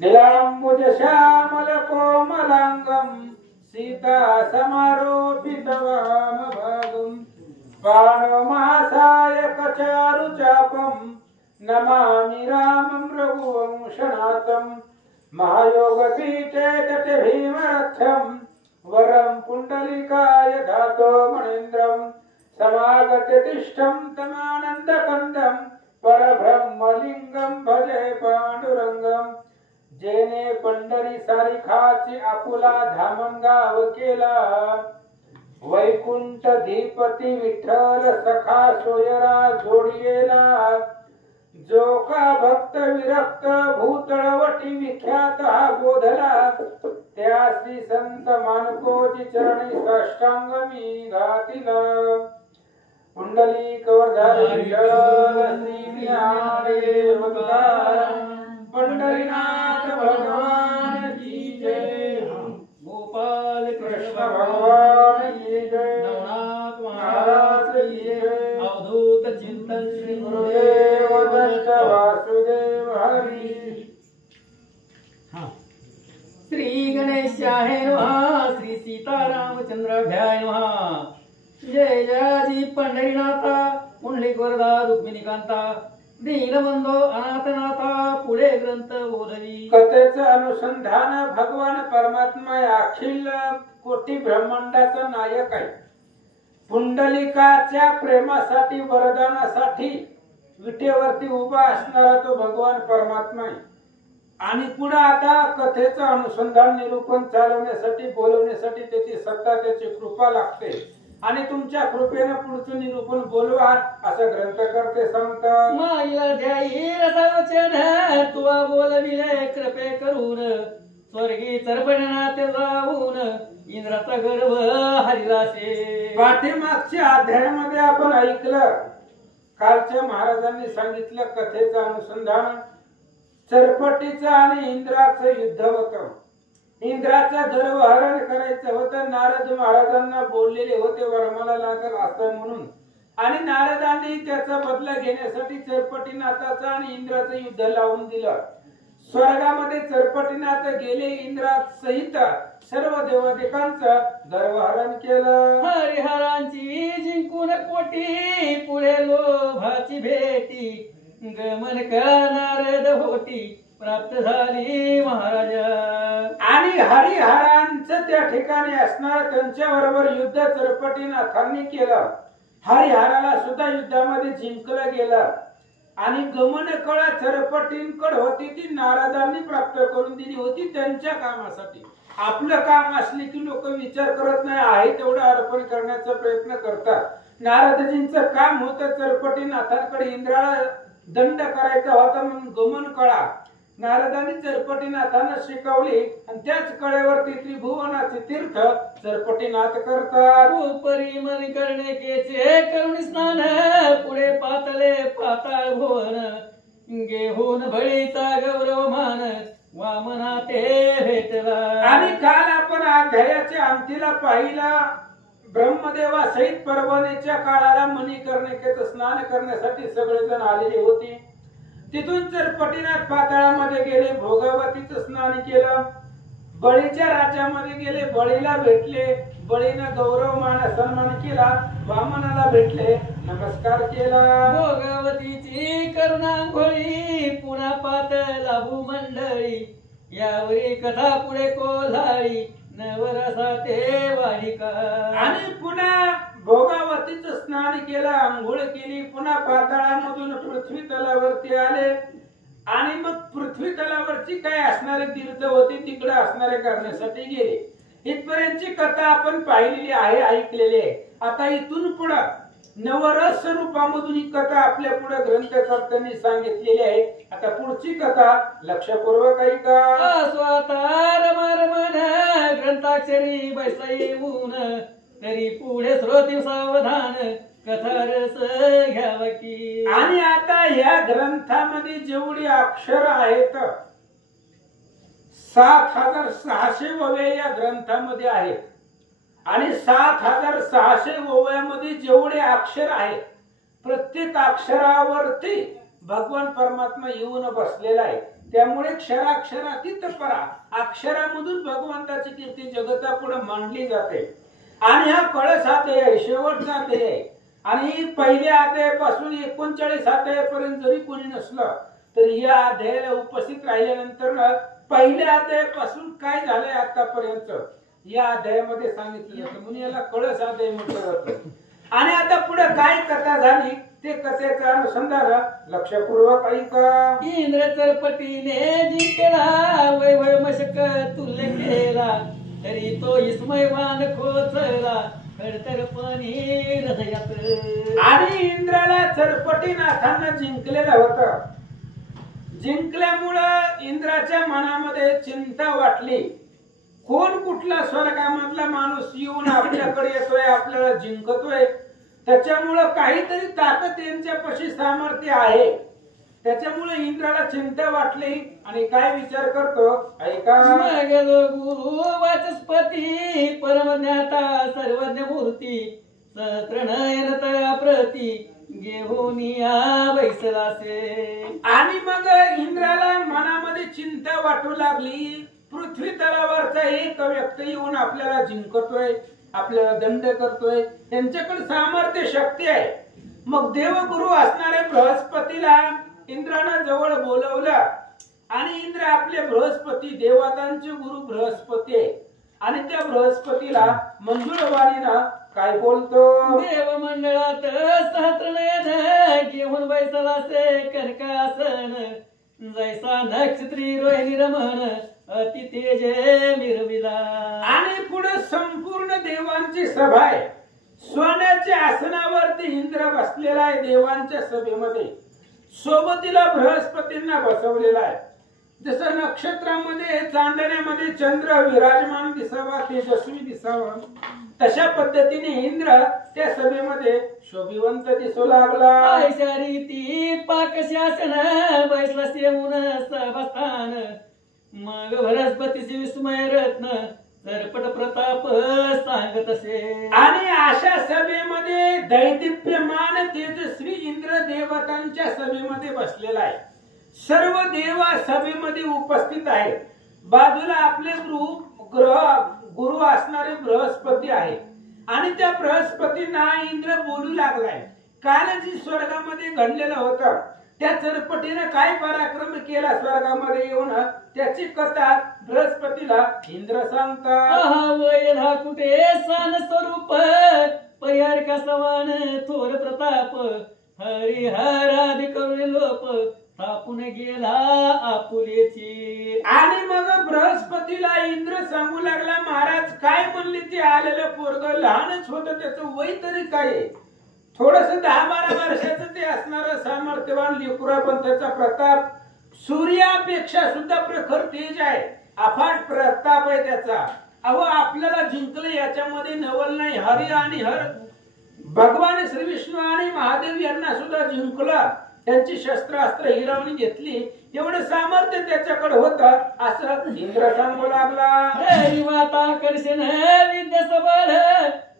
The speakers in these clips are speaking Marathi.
नीलांबुज श्यामल कोमलांगम सीता समारोपित वामभागम बाणमासायक चारुचापम नमामि रामं रघुवंशनाथं महायोगपीठे तटे भीमरथं वरं पुण्डलिकाय धातो मणीन्द्रं समागत्य तिष्ठं तमानन्दकन्दं परब्रह्मलिंगं भजे पांडुरंगं जेने पंढरी सारिखाची आपुला धामन गाव केला वैकुंठ धीपती विठ्ठल सखा सोयरा जोडियेला जो का भक्त विरक्त भूतळवटी विख्यात हा बोधला त्या श्री संत मानकोची चरणी साष्टांग मी घातिला पुंडलिक वरदारी विठ्ठल श्री ज्ञानदेव पंढरीनाथ भगवान की जय गोपाल कृष्ण भगवान की जय नवनाथ महाराज की जय अवधूत चिंतन श्री गुरुदेव दत्त वासुदेव हरी श्री गणेशाय नमः श्री सीतारामचंद्राभ्याय नमः जय जयाजी पंढरीनाथा पुंडलिक वरदा रुक्मिणीकांता दीनबंधो अनाथनाथा पुढे ग्रंथ बोधवी कथेचं अनुसंधान भगवान परमात्मा अखिल कोटी ब्रह्मांडाचा नायक आहे पुंडलिकाच्या प्रेमासाठी वरदानासाठी विटेवरती उभा असणारा तो भगवान परमात्मा आहे आणि पुढे आता कथेचं अनुसंधान निरूपण चालवण्यासाठी बोलवण्यासाठी त्याची सत्ता त्याची कृपा लागते आणि तुमच्या कृपेने पुढचं निरूपण बोलवा असं ग्रंथकर्ते सांगतात माईला द्याई रसावचन तुवा बोलविले कृपे करून स्वर्गी चरपणात जाऊन इंद्राचा गर्भ हरिलासे पाठीमागच्या अध्यायामध्ये आपण ऐकलं कालच्या महाराजांनी सांगितलं कथेचं अनुसंधान चरपटीचं आणि इंद्राचं युद्ध होतं इंद्राचा गर्भ हरण करायचं होतं नारद महाराजांना बोललेले होते वर्माला लागल असं म्हणून आणि नारदांनी त्याचा बदला घेण्यासाठी चरपटीनाथाचं आणि इंद्राचं युद्ध लावून दिलं स्वर्गामध्ये चरपटीनाथ गेले इंद्रात सहित सर्व देवदेकांचं गर्भहरण केलं हरिहरांची जिंकून कोटी पुढे लोभाची भेटी गमन करणारद होती प्राप्त झाली महाराजा आणि हरिहरांचं त्या ठिकाणी असणार त्यांच्या बरोबर युद्ध चरपटीनाथांनी केलं हरिहराला सुद्धा युद्धामध्ये जिंकलं गेलं आणि गमन कळा चरपटींकड होती ती नारदांनी प्राप्त करून दिली होती त्यांच्या कामासाठी आपलं काम असले की लोक विचार करत नाही आहे तेवढं अर्पण करण्याचा प्रयत्न करतात नारदजींचं काम होतं चरपटीनाथांकडे इंद्राला दंड करायचा होता म्हणून गमन कळा नारदांनी चरपटीनाथांना शिकवली आणि त्याच कळेवरती त्रिभुवनाचे तीर्थ चरपटीनाथ करतात परी मन करणे केचे करुण स्नान पुढे पातले पाताळ भुवन घेऊन बळीचा गौरव मान वामना ते भेटला आणि काल आपण अध्यायाच्या अंतीला पाहिला ब्रह्मदेवा सहित परभणीच्या काळाला मणिकर्णिकेत स्नान करण्यासाठी सगळेजण आलेले होते तिथून चरपटीनाथ पाताळामध्ये गेले भोगावतीचं स्नान केलं बळीच्या राज्यामध्ये गेले बळीला भेटले बळीनं गौरव मान सन्मान केला वामनाला भेटले नमस्कार केला भोगावतीची करुणांघोळी पुन्हा पातळा भूमंडळी यावरी कथा पुढे कोल्हाळी नवरसा ते वाहिका आणि पुन्हा भोगावतीचं स्नान केलं आंघोळ केली पुन्हा पाताळामधून पृथ्वी तलावरती आले आणि मग पृथ्वी तलावरची काय असणारे तीर्थ होती तिकडे असणारे करण्यासाठी गेले इथपर्यंतची कथा आपण पाहिलेली आहे ऐकलेली आहे आता इथून पुढे नवरस रूपामधून ही कथा आपल्या पुढे ग्रंथकर्त्यांनी सांगितलेली आहे आता पुढची कथा लक्षपूर्वक ऐका स्वतः रमण ग्रंथाक्षरी बैसवून तरी पुढे श्रोती सावधान कथा रस घ्यावा की आणि आता या ग्रंथामध्ये जेवढी अक्षर आहेत 7600 ओव्या या ग्रंथामध्ये आहेत आणि 7600 ओव्यामध्ये जेवढे अक्षर आहेत प्रत्येक अक्षरावरती भगवान परमात्मा येऊन बसलेला आहे त्यामुळे क्षराक्षरातीत परा, अक्षरामधून भगवंताची कीर्ती जगतापुढे मांडली जाते. आणि हा कळस अध्याय आहे, शेवटचा अध्याय आहे. आणि पहिल्या अध्यायापासून 39 अध्यायापर्यंत जरी कोणी नसलं तरी या अध्यायाला उपस्थित राहिल्यानंतर पहिल्या अध्यायापासून काय झालंय आतापर्यंत या अध्यायामध्ये सांगितलं जातं, म्हणून याला कळस अध्याय म्हटलं जातं. आणि आता पुढे काय कथा झाली ते कथेचा अनुसंधान लक्षपूर्वक ऐका. इंद्र चरपटीने जिंकला, वैभव मशक तुल्य केला, तरी तो इसमयवान खोचला, खडतरपणी हृदयात. आणि इंद्राला चरपटीनाथांना जिंकलेलं होतं. जिंकल्यामुळं इंद्राच्या मनामध्ये चिंता वाटली. कोण कुठला स्वर्गामधला माणूस येऊन आपल्याकडे येतोय, आपल्याला जिंकतोय, त्याच्यामुळं काहीतरी ताकद यांच्यापाशी सामर्थ्य आहे. त्याच्यामुळे इंद्राला चिंता वाटली आणि काय विचार करतो ऐका. गुरु वाचस्पती परमज्ञाता सर्वज्ञ मूर्ती, सहस्त्रनयन तया प्रती, घेऊन या बैसलासे. आणि मग इंद्राला मनामध्ये चिंता वाटू लागली. पृथ्वी तलावरचा एक व्यक्ती येऊन आपल्याला जिंकतोय, आपल्याला दंड करतोय, त्यांच्याकडे सामर्थ्य शक्ती आहे. मग देवगुरु असणाऱ्या बृहस्पतीला इंद्रानं जवळ बोलवलं. आणि इंद्र आपले बृहस्पती, देवतांचे गुरु बृहस्पती आहे. आणि त्या बृहस्पतीला मंजुळवाणीनं काय बोलतो. देव मंडळात सहस्त्रनयन घेऊन बैसलासे कनकासन, जैसा नक्षत्री रोहिणी रमण अति तेजे मिरविला. आणि पुढे संपूर्ण देवांची सभा आहे. सोन्याच्या आसनावरती इंद्र बसलेला आहे देवांच्या सभेमध्ये. सोबतीला बृहस्पतींना बसवलेला आहे. जसं नक्षत्रामध्ये चांदण्यामध्ये चंद्र विराजमान दिसावा, तेजस्वी दिसावा, तशा पद्धतीने इंद्र त्या सभेमध्ये शोभिवंत दिसू लागला. रीती पाकशासन बैसला सेवून सभास्थान, मग बृहस्पतीचे विस्मय रत्न सरपट प्रताप सांगत असे. आणि अशा सभेमध्ये दैदिप्यमान तेजस्वी इंद्र देवतांच्या सभेमध्ये बसलेला आहे. सर्व देव सभेमध्ये उपस्थित आहेत. बाजूला आपले गुरु असणारे बृहस्पती आहे. आणि त्या बृहस्पतींना इंद्र बोलू लागलाय. काल जी स्वर्गामध्ये घडलेलं होतं त्या चरपटीने काय पराक्रम केला स्वर्गामध्ये येऊन, त्याची कथा बृहस्पतीला इंद्र सांगतात. कुठे सान स्वरूप परिहार का सवान थोर प्रताप, हरिहरादि करुण लोप थापून गेला आपुलेची. आणि मग बृहस्पतीला इंद्र सांगू लागला, महाराज काय म्हणले ते आलेलं पोरग लहानच होतं, त्याचं वय तरी काय, थोडस 10-12 वर्षाचं ते असणार सामर्थ्यवान लेकरा, पण त्याचा प्रताप सूर्यापेक्षा सुद्धा प्रखर तेज आहे, अफाट प्रताप आहे त्याचा. अहो आपल्याला जिंकलं याच्यामध्ये नवल नाही. हरी आणि हर भगवान श्री विष्णू आणि महादेव यांना सुद्धा जिंकलं. त्यांची शस्त्रास्त्र हिरावणी घेतली, एवढं सामर्थ्य त्याच्याकडे होतं असं इंद्र सांगू लागला. माताकर्षण विद्या सबळ,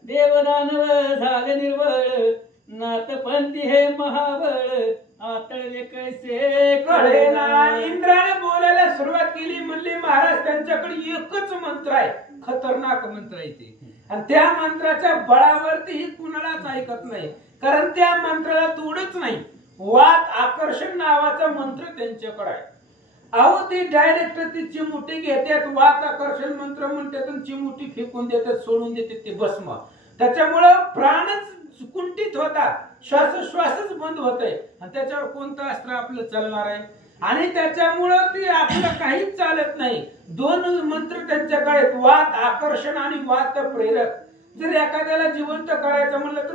देवदानव झालं निर्बळ, नाथपंथी हे महाबळ, आतळले कैसे कळेना. इंद्राने बोलायला सुरुवात केली. म्हणले महाराज त्यांच्याकडे एकच मंत्र आहे, खतरनाक मंत्र आहे ते, आणि त्या मंत्राच्या बळावरती कुणालाच ऐकत नाही. कारण त्या मंत्राला तोडच नाही. वात आकर्षण नावाचा मंत्र त्यांच्याकडे आहे. अहो ती डायरेक्ट ती चिमुटी घेतात, वात आकर्षण मंत्र म्हणतात, चिमुटी फेकून देतात, सोडून देतात ते भस्म. त्याच्यामुळं प्राणच कुंठित होतात, श्वासोश्वासच बंद होतय, आणि त्याच्यावर कोणतं अस्त्र आपलं चालणार आहे. आणि त्याच्यामुळं ती आपलं काहीच चालत नाही. 2 मंत्र त्यांच्याकडे, वात आकर्षण आणि वात प्रेरक. जर एखाद्याला जिवंत करायचं म्हणलं तर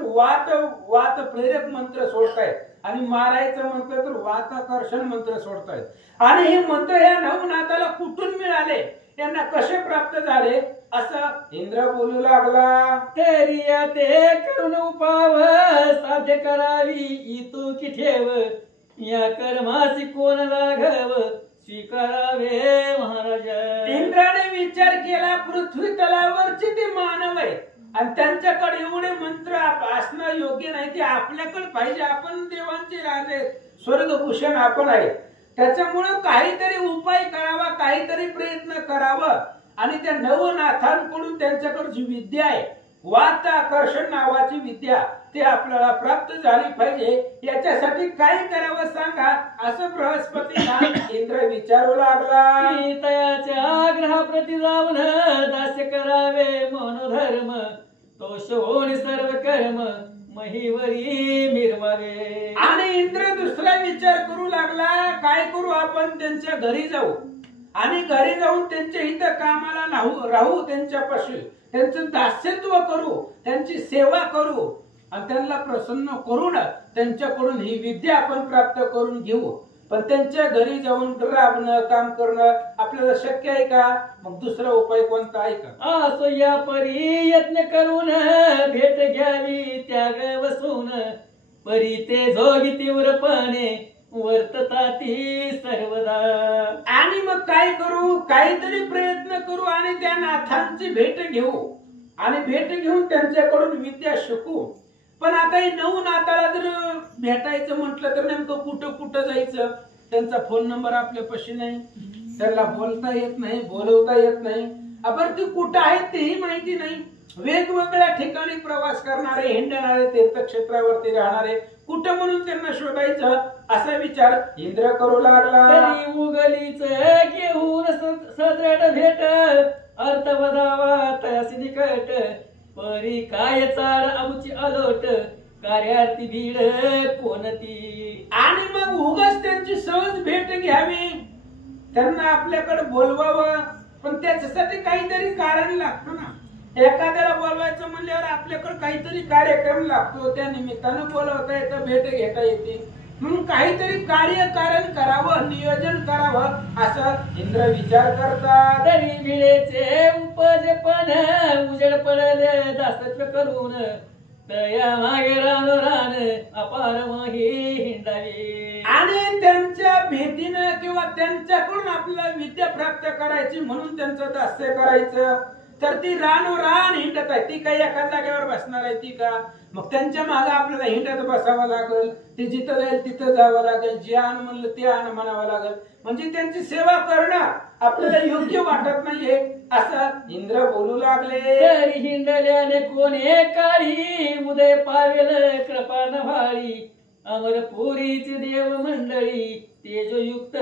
वात प्रेरक मंत्र सोडतायत, आणि मारायचं म्हटलं तर वाताकर्षण मंत्र सोडतायत. आणि हे मंत्र या नवनाथाला कुठून मिळाले, त्यांना कसे प्राप्त झाले असं इंद्र बोलू लागला. तरी ते करून उपाव साध्य करावी इतुकी ठेव, या कर्माची कोण लाघव स्वीकारावे महाराज. इंद्राने विचार केला, पृथ्वी तलावरचे ते मानव आहे आणि त्यांच्याकडे एवढे मंत्र असणं योग्य नाही. ते आपल्याकडे पाहिजे. आपण देवांचे राजे, स्वर्गभूषण आपण आहे. त्याच्यामुळे काहीतरी उपाय करावा, काहीतरी प्रयत्न करावा आणि त्या नवनाथांकडून त्यांच्याकडे जी विद्या आहे, वाताकर्षण नावाची विद्या, ते आपल्याला प्राप्त झाली पाहिजे. याच्यासाठी काय करावं सांगा, असं बृहस्पतीला इंद्र विचारू लागला. तयाच्या ग्रहाप्रती जाऊन दास्य करावे मनोधर्म, तो शोण सर्व कर्म महिवरी मिरवावे. आणि इंद्र दुसरा विचार करू लागला, काय करू आपण, त्यांच्या घरी जाऊ आणि घरी जाऊन त्यांच्या इथं कामाला राहू, त्यांच्यापाशी त्यांचं दास्यत्व करू, त्यांची सेवा करू आणि त्यांना प्रसन्न करून त्यांच्याकडून ही विद्या आपण प्राप्त करून घेऊ. पण त्यांच्या घरी जाऊन राबणं, काम करणं आपल्याला शक्य आहे का? मग दुसरा उपाय कोणता आहे का? असो या परी यत्न करून भेट घ्यावी त्याग वसून, परी ते जोगी तीव्रपणे वर्तता ती सर्वदा. आणि मग काय करू, काहीतरी प्रयत्न करू आणि त्या नाथांची भेट घेऊ आणि भेट घेऊन त्यांच्याकडून विद्या शिकू. पण आता हे नवनाथाला जर भेटायचं म्हटलं तर नेमकं कुठं कुठं जायचं? त्यांचा फोन नंबर आपल्यापाशी नाही, त्यांना बोलता येत नाही, बोलवता येत नाही. आपण ती कुठं आहेत तेही माहिती नाही. वेगवेगळ्या ठिकाणी प्रवास करणारे, हिंडणारे, तीर्थक्षेत्रावरती राहणारे, कुठं म्हणून त्यांना शोधायचं असा विचार इंद्र करू लागला. तरी उगलीच घेऊन सदृढ भेट, अर्थ वदावा तयासी निकट, परी काय चाल आमची अलोट, कार्यार्थी भीड कोणती. आणि मग उगाच त्यांची सहज भेट घ्यावी, त्यांना आपल्याकडे बोलवावं, पण त्याच्यासाठी काहीतरी कारण लागतं ना. एखाद्याला बोलवायचं म्हणल्यावर आपल्याकडे काहीतरी कार्यक्रम लागतो, त्या निमित्तानं बोलवता येतं, भेट घेता येते. म्हणून काहीतरी कार्यकारण करावं, नियोजन करावं असं इंद्र विचार करतात. तरी विळेचे उपजपण उजड पडले दासत्व करून, तया मागे रान अपार मही हिंडावी. आणि त्यांच्या भेटीनं किंवा त्यांच्याकडून आपल्याला विद्या प्राप्त करायची म्हणून त्यांचं दास्य करायचं, तर ती रान हिंडत आहे. ती काही एका जागेवर बसणार आहे ती का? मग त्यांच्या मागे आपल्याला हिंडत बसावं लागल, ते जिथं जाईल तिथं जावं लागेल, जे आण म्हणलं ते आण म्हणावं लागेल. म्हणजे त्यांची सेवा करणं आपल्याला योग्य वाटत नाहीये असं इंद्र बोलू लागले. तरी हिंडल्याने कोणे काळी उदय पावेल कृपा नभाळी, अमरपुरीचे देव मंडळी तेजयुक्त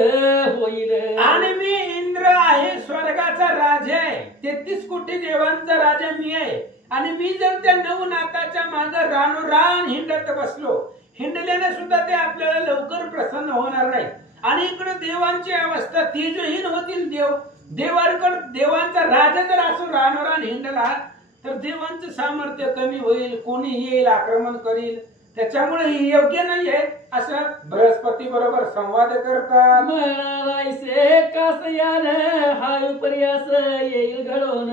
होईल. आणि मी इंद्र आहे, स्वर्गाचा राजा आहे, 33 कोटी देवांचा राजा मी आहे. आणि मी जर त्या नवनाथाच्या मागे रानोरान हिंडत बसलो, हिंडल्याने सुद्धा ते आपल्याला लवकर प्रसन्न होणार नाही. आणि इकडे देवांची अवस्था तेजहीन होतील. देवांचा राजा जर असं रानोरान हिंडला तर देवांचं सामर्थ्य कमी होईल, कोणी येईल, आक्रमण करील. त्याच्यामुळे ही योग्य नाहीये असं बृहस्पती बरोबर संवाद करतात. म्हणालायसे कासयान हा विपर्यास येईल घडवून,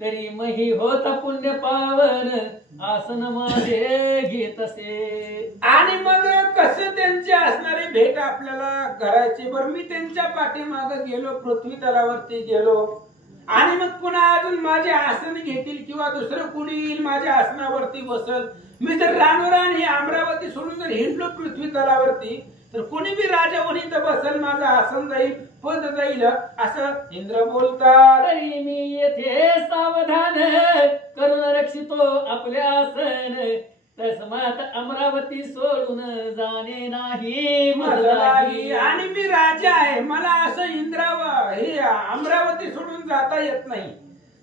तरी मही होता पुण्य पावन आसन माझे घेत असे. आणि मग कसं त्यांची असणारी भेट आपल्याला करायची? बरं, मी त्यांच्या पाठीमागे गेलो, पृथ्वी तलावरती गेलो आणि मग पुन्हा अजून माझे आसन घेतील किंवा दुसरं कोणी येईल माझ्या आसनावरती बसल. मी जर रानोरान ही अमरावती सोडून जर हिंडलो पृथ्वी तलावरती तर कोणी बी राजा होणी तर बसल, माझं आसन जाईल, पद जाईल असं इंद्र बोलतात. तरी मी येथे सावधान करून रक्षितो आपले आसन, तस्मात अमरावती सोडून जाणे नाही माझी. आणि मी राजा आहे, मला असं हे अमरावती सोडून जाता येत नाही.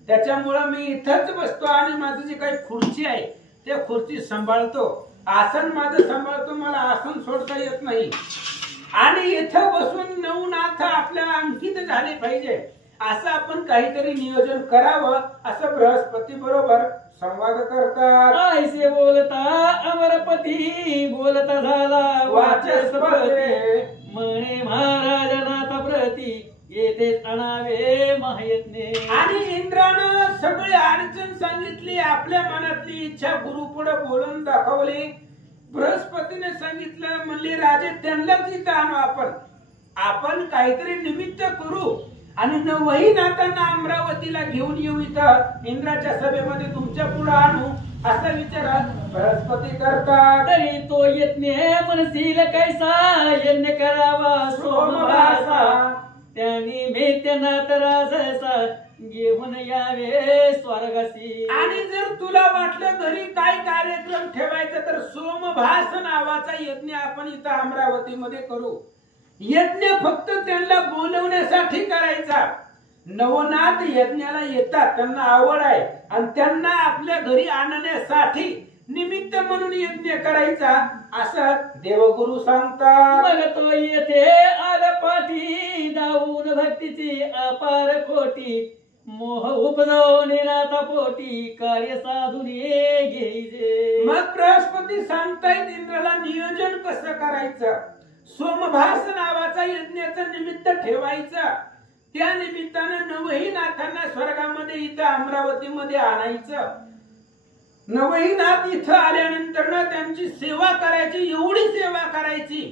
त्याच्यामुळं मी इथंच बसतो आणि माझी जी काही खुर्ची आहे त्या खुर्ची सांभाळतो, आसन माझं सांभाळतो, मला आसन सोडता येत नाही. आणि इथं बसून नवनाथ आपल्या अंकित झाले पाहिजे असं आपण काहीतरी नियोजन करावं असं बृहस्पती बरोबर संवाद करतात. ऐसे बोलता अमरपती बोलता झाला वाचस्पती, म्हणे महाराजनाथ प्रती येथे आणावे महायत्ने. आणि इंद्रानं सगळी अडचण सांगितली, आपल्या मनातली इच्छा गुरु पुढे बोलून दाखवली. बृहस्पतीने सांगितलं, म्हणले राजे त्यांनाच इथं आणू, आपण काहीतरी निमित्त करू आणि नवही नातांना अमरावतीला घेऊन येऊ, इथं इंद्राच्या सभेमध्ये तुमच्या पुढे आणू असा विचार बृहस्पती करतात. तरी तो यज्ञ मनशील कैसा यज्ञ करावा सोमवासा त्यांनी मेत्यानात राजसा घेऊन यावे स्वर्गासी. आणि जर तुला वाटलं घरी काय कार्यक्रम ठेवायचा तर सोमभास नावाचा यज्ञ आपण इथं अमरावतीमध्ये करू. यज्ञ फक्त त्यांना बोलवण्यासाठी करायचा. नवनाथ यज्ञाला येतात, त्यांना आवड आहे आणि त्यांना आपल्या घरी आणण्यासाठी निमित्त म्हणून यज्ञ करायचा असं देवगुरु सांगतात. मग तो येथे आला पाठी दावून भक्तीची अपार कोटी मोह उपजावून नाथा पोटी कार्य साधून घेईजे. मग बृहस्पती सांगतायत इंद्राला नियोजन कसं करायचं. सोमभास नावाचा यज्ञाचं निमित्त ठेवायचं. त्या निमित्तानं नवही नाथांना स्वर्गामध्ये इथं अमरावतीमध्ये आणायचं. नवही नाथ इथं आल्यानंतर त्यांची सेवा करायची, एवढी सेवा करायची.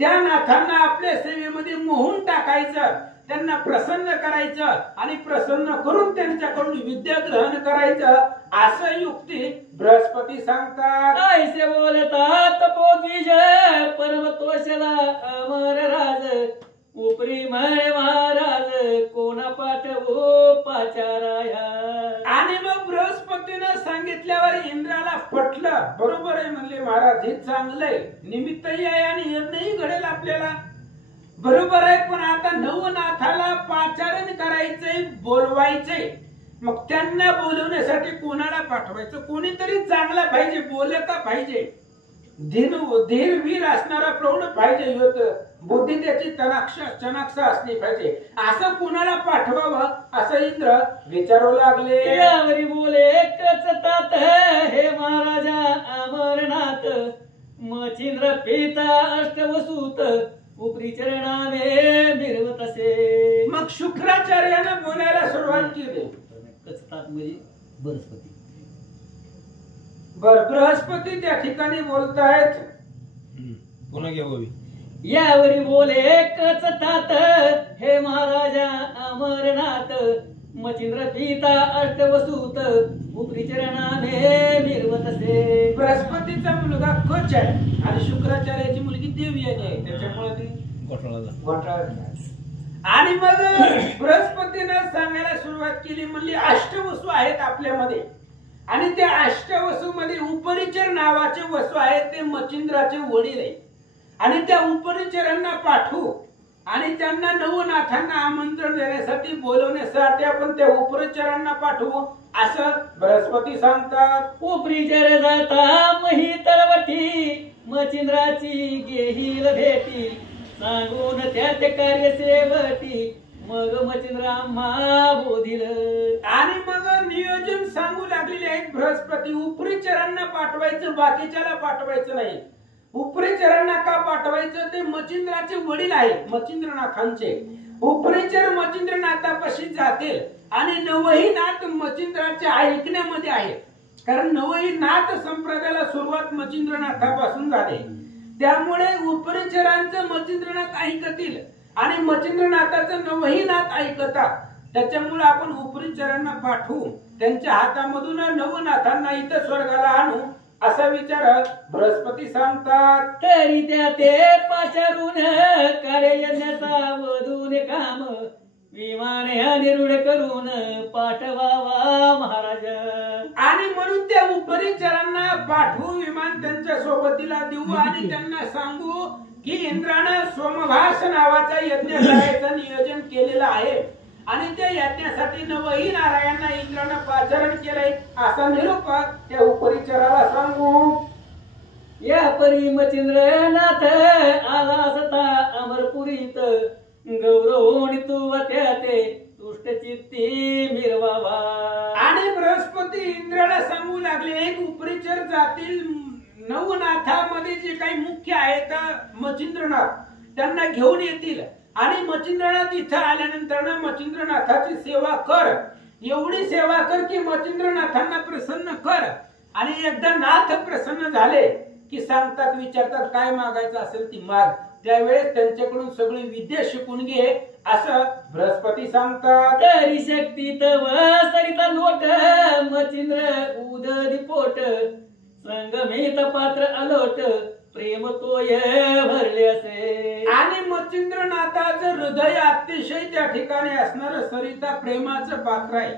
त्या नाथांना आपल्या सेवेमध्ये मोहून टाकायचं, त्यांना प्रसन्न करायचं आणि प्रसन्न करून त्यांच्याकडून विद्या ग्रहण करायचं असं युक्ती बृहस्पती सांगतात. ऐसे बोलतात तपोद्विज परमतोषला अमर राज उपरी म्हणे महाराज कोणा पाठवो पाचाराया. आणि मग बृहस्पतीनं सांगितल्यावर इंद्राला पटलं. बरोबर आहे म्हणले महाराज, हे चांगलंय, निमित्तही आहे आणि यज्ञही घडेल आपल्याला. बरोबर आहे, पण आता नवनाथाला पाचारण करायचंय, बोलवायचंय. मग त्यांना बोलवण्यासाठी कोणाला पाठवायचं. कोणीतरी चांगला पाहिजे, बोलका पाहिजे, धीरवीर असणारा प्रौढ पाहिजे. बुद्धी त्याची चणाक्ष असली पाहिजे. असं कुणाला पाठवावं असं इंद्र विचारू लागले. यावरी बोले कचतात हे महाराजा अमरनाथ मचिंद्र पिता अष्टवसूत उपरी चरणावे मिरवत असे. मग शुक्राचार्यानं बोलायला सुरुवात केली. कचतात म्हणजे बृहस्पती. बृहस्पती त्या ठिकाणी बोलतायत. पुन्हा घ्यावी. यावरी बोले कचतात हे महाराजा अमरनाथ मचिंद्र पिता अष्टवसूत उपरी चरणाने मिरवत असे. बृहस्पतीचा मुलगा कच आहे आणि शुक्राचार्याची मुलगी देवयानी आहे, त्याच्यामुळे ती घोटाळा. आणि मग बृहस्पतीनं सांगायला सुरुवात केली. म्हणली अष्टवसू आहेत आपल्यामध्ये आणि त्या अष्टवसू मध्ये उपरिचर नावाचे वसू आहेत, ते मचिंद्राचे वडील आहे. आणि त्या उपरिचरांना पाठवू आणि त्यांना नवनाथांना आमंत्रण देण्यासाठी बोलवण्यासाठी आपण त्या उपरिचरांना पाठवू असं बृहस्पती सांगतात. उपरिचर जाता मही तळवटी मचिंद्राची घेईल भेटी सांगून त्यात कार्य सेवटी मग मचिंद्र आम्हा बोधिल. आणि मग नियोजन सांगू लागलेले आहेत बृहस्पती. उपरिचरांना पाठवायचं, बाकीच्याला पाठवायचं नाही. उपरिचरांना का पाठवायचं, ते मचिंद्राचे वडील आहेत मचिंद्रनाथांचे. उपरिचर मचिंद्रनाथापाशी जातील आणि नवही नाथ मचिंद्राच्या ऐकण्यामध्ये आहे. कारण नवही नाथ संप्रदायाला सुरुवात मचिंद्रनाथापासून झाली. त्यामुळे उपरिचरांचं मचिंद्रनाथ ऐकतील आणि मचिंद्रनाथाचं नवही नाथ ऐकतात. त्याच्यामुळे आपण उपरिचरांना पाठवू, त्यांच्या हातामधून नवनाथांना इथं स्वर्गाला आणू असा विचार बृहस्पती सांगतात. तरी त्या ते पाचारून कार्य यज्ञाचा वधून काम विमाने निरूढ करून पाठवावा महाराज. आणि म्हणून त्या उपरिचरांना पाठवू, विमान त्यांच्या सोबतीला देऊ आणि त्यांना सांगू की इंद्रानं सोमभास नावाचा यज्ञ करायचं नियोजन केलेलं आहे आणि त्या यज्ञासाठी नवही नारायणांना इंद्रानं पाचारण केलंय असा निरोप त्या उपरिचराला सांगू. या परी मचिंद्रनाथ आला असता अमरपुरीत गौरव तू ते तुष्ट चित्ती मिरवावा. आणि बृहस्पती इंद्राला सांगू लागले, एक उपरिचर जातील नवनाथामध्ये जे काही मुख्य आहेत मचिंद्रनाथ, त्यांना घेऊन येतील आणि मचिंद्रनाथ इथं आल्यानंतर मचिंद्रनाथाची सेवा कर. एवढी सेवा कर की मचिंद्रनाथांना प्रसन्न कर. आणि एकदा नाथ प्रसन्न झाले की सांगतात, विचारतात काय मागायचं असेल ती माग. त्यावेळेस त्यांच्याकडून सगळी विद्या शिकून घे असं बृहस्पती सांगतात. तरी शक्ती तव सरिता लोट मचिंद्र उददी पोट संगमित पात्र अलोट प्रेम तोय भरले असे. आणि मच्छिंद्रनाथाचं हृदय अतिशय त्या ठिकाणी असणार सरिता प्रेमाचं पात्र आहे.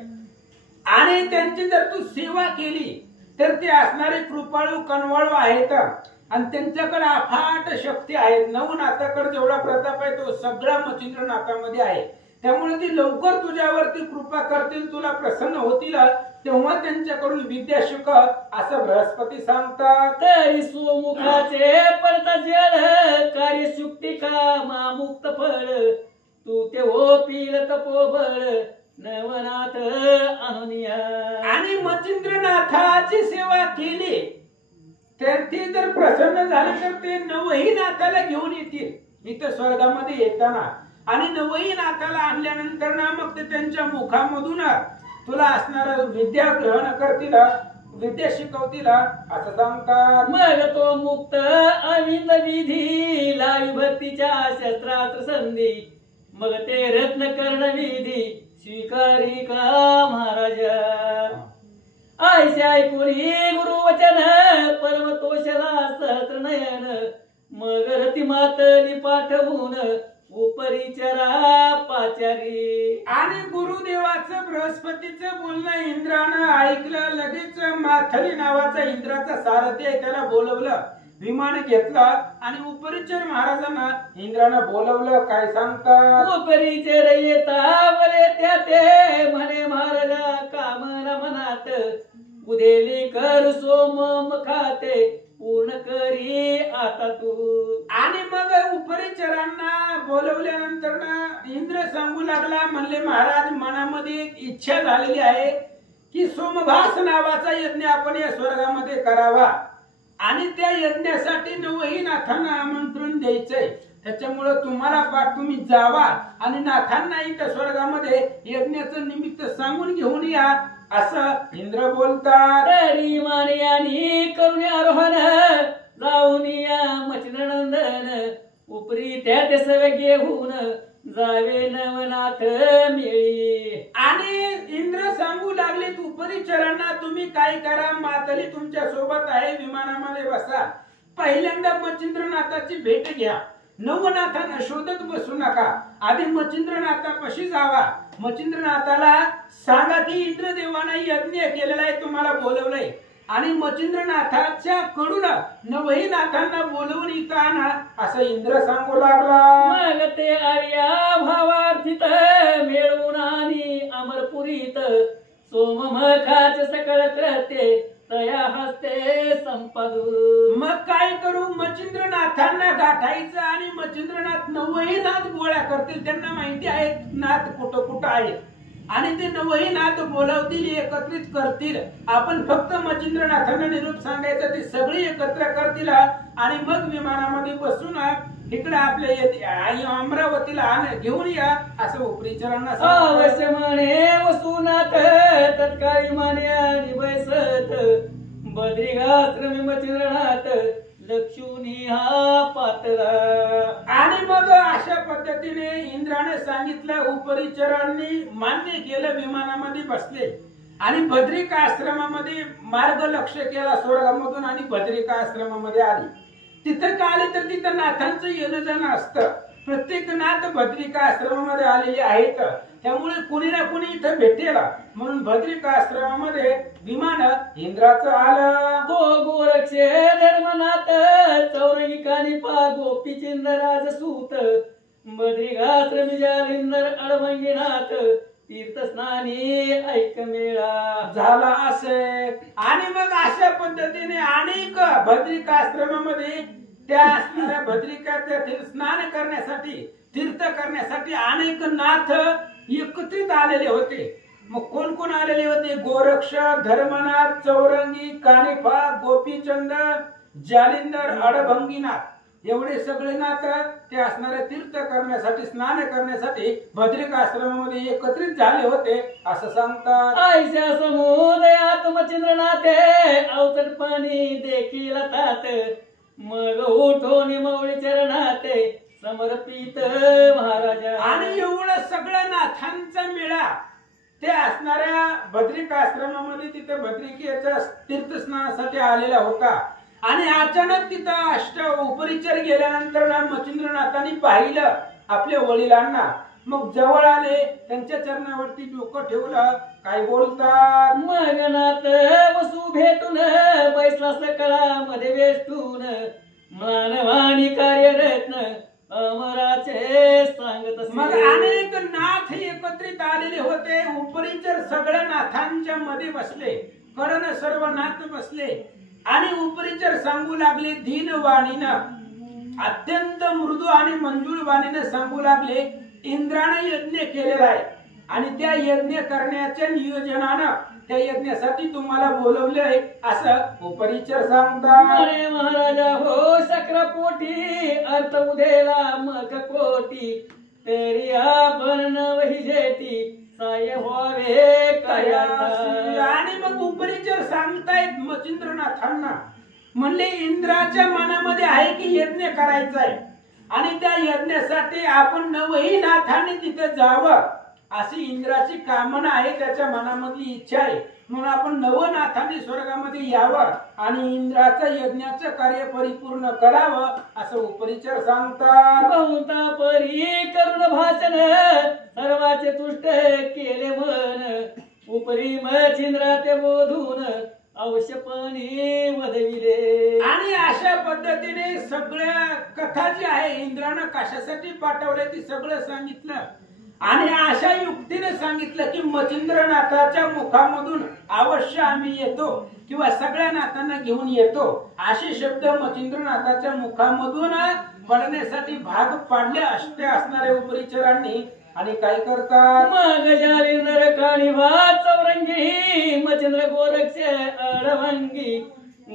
आणि त्यांची जर तू सेवा केली तर ते असणारे कृपाळू कनवाळू आहेत आणि त्यांच्याकडे अफाट शक्ती आहे. नवनाथाकडे जेवढा प्रताप आहे तो सगळा मच्छिंद्रनाथामध्ये आहे. त्यामुळे ती लवकर तुझ्यावरती कृपा करतील, तुला प्रसन्न होतील, तेव्हा त्यांच्याकडून विद्या शिक असं बृहस्पती सांगतात. तरी सुमुखाचे पडता जल कार्य शुक्ती कामा मुक्त फळ तू ते ओपील तपोबळ नवनाथ अनुनिया. आणि मच्छिंद्रनाथाची सेवा केली तर ते जर प्रसन्न झाले तर ते नवही नाथाला घेऊन येतील इथं स्वर्गामध्ये येताना. आणि नवही नाथाला आणल्यानंतर ना मग ते त्यांच्या मुखामधून तुला असणार विद्या ग्रहण करतील, विद्या शिकवतील असं सांगतात. मग तो मुक्त अविंद विधी लावी भक्तीच्या शस्त्रास्त्र संधी मग ते रत्न कर्ण विधी स्वीकारी का महाराजा. आयशा ऐकुनी गुरु वचन परम तोषला सहस्र नयन मग रती मातली पाठवून उपरिचरा पाचारी. आणि गुरुदेवाचं बृहस्पतीचं बोलणं इंद्रानं ऐकलं. लगेच माथली नावाचा इंद्राचा सारथी आहे त्याला बोलवलं, विमान घेतलं आणि उपरिचर महाराजांना इंद्रानं बोलवलं. काय सांगतात. उपरिचर येता बरे त्या ते म्हणे महाराजा कामना मनात उदेली कर सोम खाते पूर्ण करी आता तू. आणि मग उपरिचरांना बोलवल्यानंतर ना इंद्र सांगू लागला, म्हणले महाराज मनामध्ये एक इच्छा झालेली आहे की सोमभास नावाचा यज्ञ आपण या स्वर्गामध्ये करावा आणि त्या यज्ञासाठी नवही नाथांना आमंत्रण द्यायचंय. त्याच्यामुळे तुम्हाला पाठ तुम्ही जावा आणि नाथांना इथं स्वर्गामध्ये यज्ञाचं निमित्त सांगून घेऊन या असं इंद्र बोलतात. तरी माने आणि करून आरोहण जाऊन या मच्छिंद्रनंदन उपरी त्या ते सवे घेऊन जावे नवनाथ मिळी. आणि इंद्र सांगू लागले उपरिचरांना तुम्ही काय करा, मातली तुमच्या सोबत आहे, विमानामध्ये बसा, पहिल्यांदा मच्छिंद्रनाथाची भेट घ्या, नवनाथांना शोधत बसू नका, आधी मच्छिंद्रनाथापाशी जावा, मच्छिंद्रनाथाला सांगा की इंद्रदेवाने यज्ञ केलेला आहे, तुम्हाला बोलवलंय आणि मच्छिंद्रनाथाच्या कडून नवही नाथांना बोलवून इथं आणा असं इंद्र सांगू लागला. मग ते आर्या भावार्थित मिळवून आणि अमरपुरीत सोममखाचे सकळ करते तया हस्ते संपादू. मग काय करू, मच्छिंद्रनाथांना गाठायचं आणि मच्छिंद्रनाथ नवही नाथ गोळ्या करतील, त्यांना माहिती आहे नाथ कुठं कुठं आहे आणि ते नवही नाथ बोलावतील, एकत्रित करतील. आपण फक्त मच्छिंद्रनाथांना निरोप सांगायचा, ते सगळे एकत्र करतील आणि मग विमानामध्ये बसून इकडे आपल्या अमरावतीला घेऊन या असं उपरिचरांना अवश्य म्हणे वसुनाथ तत्काळी माने आणि बैसत बद्रिकाश्रमी मच्छिंद्रनाथ लक्ष्मी हा पातळा. आणि मग अशा पद्धतीने इंद्राने सांगितलं, उपरिचरांनी मान्य केलं, विमानामध्ये बसले आणि बद्रिका आश्रमामध्ये मार्ग लक्ष्य केला स्वर्गामधून आणि बद्रिका आश्रमामध्ये आली. तिथं का आले तर तिथं नाथांचं येणं जाणं असतं, प्रत्येक नाथ बद्रिका आश्रमामध्ये आलेले आहेत, त्यामुळे कुणी ना कुणी इथं भेटेल म्हणून बद्रिका आश्रमामध्ये विमान इंद्राचं आलं. तो गोरक्षे धर्मनाथ चौरंगिकानी पा गोपीचंद्राज सूत बद्रिकाश्रमी जालिंदर अडभंगीनाथ तीर्थस्नानी ऐक मेळा झाला असे. आणि मग अशा पद्धतीने अनेक बद्रिकाश्रमामध्ये त्या असणाऱ्या बद्रिकाच्या स्नान करण्यासाठी, तीर्थ करण्यासाठी अनेक नाथ एकत्रित आलेले होते. मग कोण कोण आलेले होते, गोरक्ष, धर्मनाथ, चौरंगी, कानिफा, गोपीचंद, जालिंदर, अडभंगीनाथ एवढे सगळे नाथ ते असणारे तीर्थ करण्यासाठी, स्नान करण्यासाठी बद्रिका आश्रमामध्ये एकत्रित झाले होते असं सांगतात. आयशा समुदयात मच्छिंद्रनाथे अवतट पाणी देखील तात मग उठोनी मौळी चरणाते समर्पित महाराजा. आणि एवढं सगळं नाथांचा मेळा ते असणाऱ्या बद्रिक आश्रमामध्ये तिथे बद्रिकेच्या तीर्थस्नानासाठी आलेला होता आणि अचानक तिथं उपरिचर गेल्यानंतर ना मच्छिंद्रनाथांनी पाहिलं आपल्या वडिलांना. मग जवळ आले, त्यांच्या चरणावरती डोकं ठेवलं. काय बोलतात? मगनात वसू भेटून बैसला सकळा मध्ये वेष्टून मानवाणी कार्यरत्न अमराचे सांगत असे. मग अनेक नाथ एकत्रित आलेले होते. उपरिचर सगळ्या नाथांच्या मध्ये बसले, करण सर्व नाथ बसले आणि उपरिचर सांगू लागले दीन वाणीनं, अत्यंत मृदू आणि मंजूळ वाणीनं सांगू लागले, इंद्राने यज्ञ केलेला आहे आणि त्या यज्ञ करण्याच्या नियोजनानं त्या यज्ञासाठी तुम्हाला बोलवले आहे असं उपरिचर सांगतात. महाराजा हो शक्रपोटी अर्थ उदेला मग कोटी तरी आपण वही जेटी साय व्हावे कयासी. आणि मग उपरिचर सांगतायत मच्छिंद्रनाथांना, म्हणले इंद्राच्या मनामध्ये आहे की यज्ञ करायचा आहे आणि त्या यज्ञासाठी आपण नवही नाथाने तिथे जावं अशी इंद्राची कामना आहे, त्याच्या मनामधली इच्छा आहे. म्हणून आपण नवनाथाने स्वर्गामध्ये यावं आणि इंद्राचं यज्ञाचं कार्य परिपूर्ण करावं असं उपरिचर सांगतात. बहुता परी करुण भाषण सर्वाचे तुष्ट केले मन उपरी मच्छिंद्रा ते बोधून अवश्यपणे वदविले. आणि अशा पद्धतीने सगळ्या कथा जी आहे इंद्रानं कशासाठी पाठवले ती सगळं सांगितलं आणि अशा युक्तीने सांगितलं की मच्छिंद्रनाथाच्या मुखामधून अवश्य आम्ही येतो किंवा सगळ्या नाथांना घेऊन येतो असे शब्द मच्छिंद्रनाथाच्या मुखामधून पडण्यासाठी भाग पाडले असते असणाऱ्या उपरिचरांनी. आणि काय करतात? मग जालिंदर काळीवा चौरंगी मच्छिंद्र गोरक्ष अडवंगी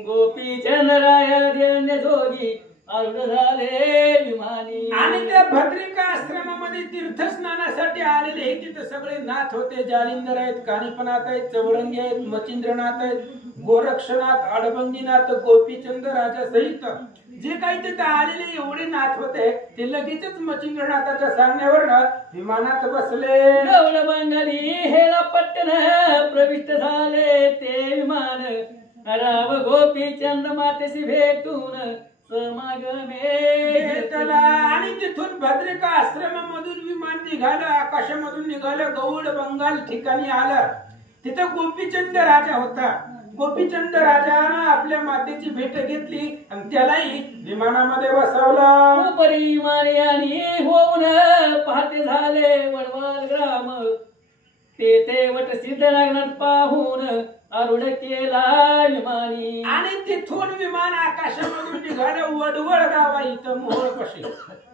गोपी चंद्राय जोगी अरुण झाले विमानी. आणि त्या भद्रिका आश्रमामध्ये तीर्थस्नानासाठी आलेले हे तिथे सगळे नाथ होते. जालिंदर आहेत, कानिपनाथ आहेत, चौरंगी आहेत, मच्छिंद्रनाथ आहेत, गोरक्षनाथ, अडबंगीनाथ, गोपीचंद राजा सहित जे काही तिथे आलेले एवढे नाथ होते ते लगेचच मच्छिंद्रनाथाच्या सांगण्यावरनं विमानात बसले. गौड बंगाली हेला पट्टन प्रविष्ट झाले ते विमान राव गोपीचंद मातेशी भेटून समागमे घेतला. आणि तिथून भद्रिका आश्रमामधून विमान निघालं, आकाशामधून निघालं, गौड बंगाल ठिकाणी आलं. तिथं गोपीचंद राजा होता. गोपीचंद राजानं आपल्या मातेची भेट घेतली आणि त्यालाही विमानामध्ये बसवलं. उपरी विमानी आणि होऊन पहाटे झाले वडवाल ग्राम ते वट सिद्ध लागणार पाहून अरुण केला विमानी. आणि तिथून विमान आकाशामधून निघालं वडवळ गावा इथं मोहोळपाशी.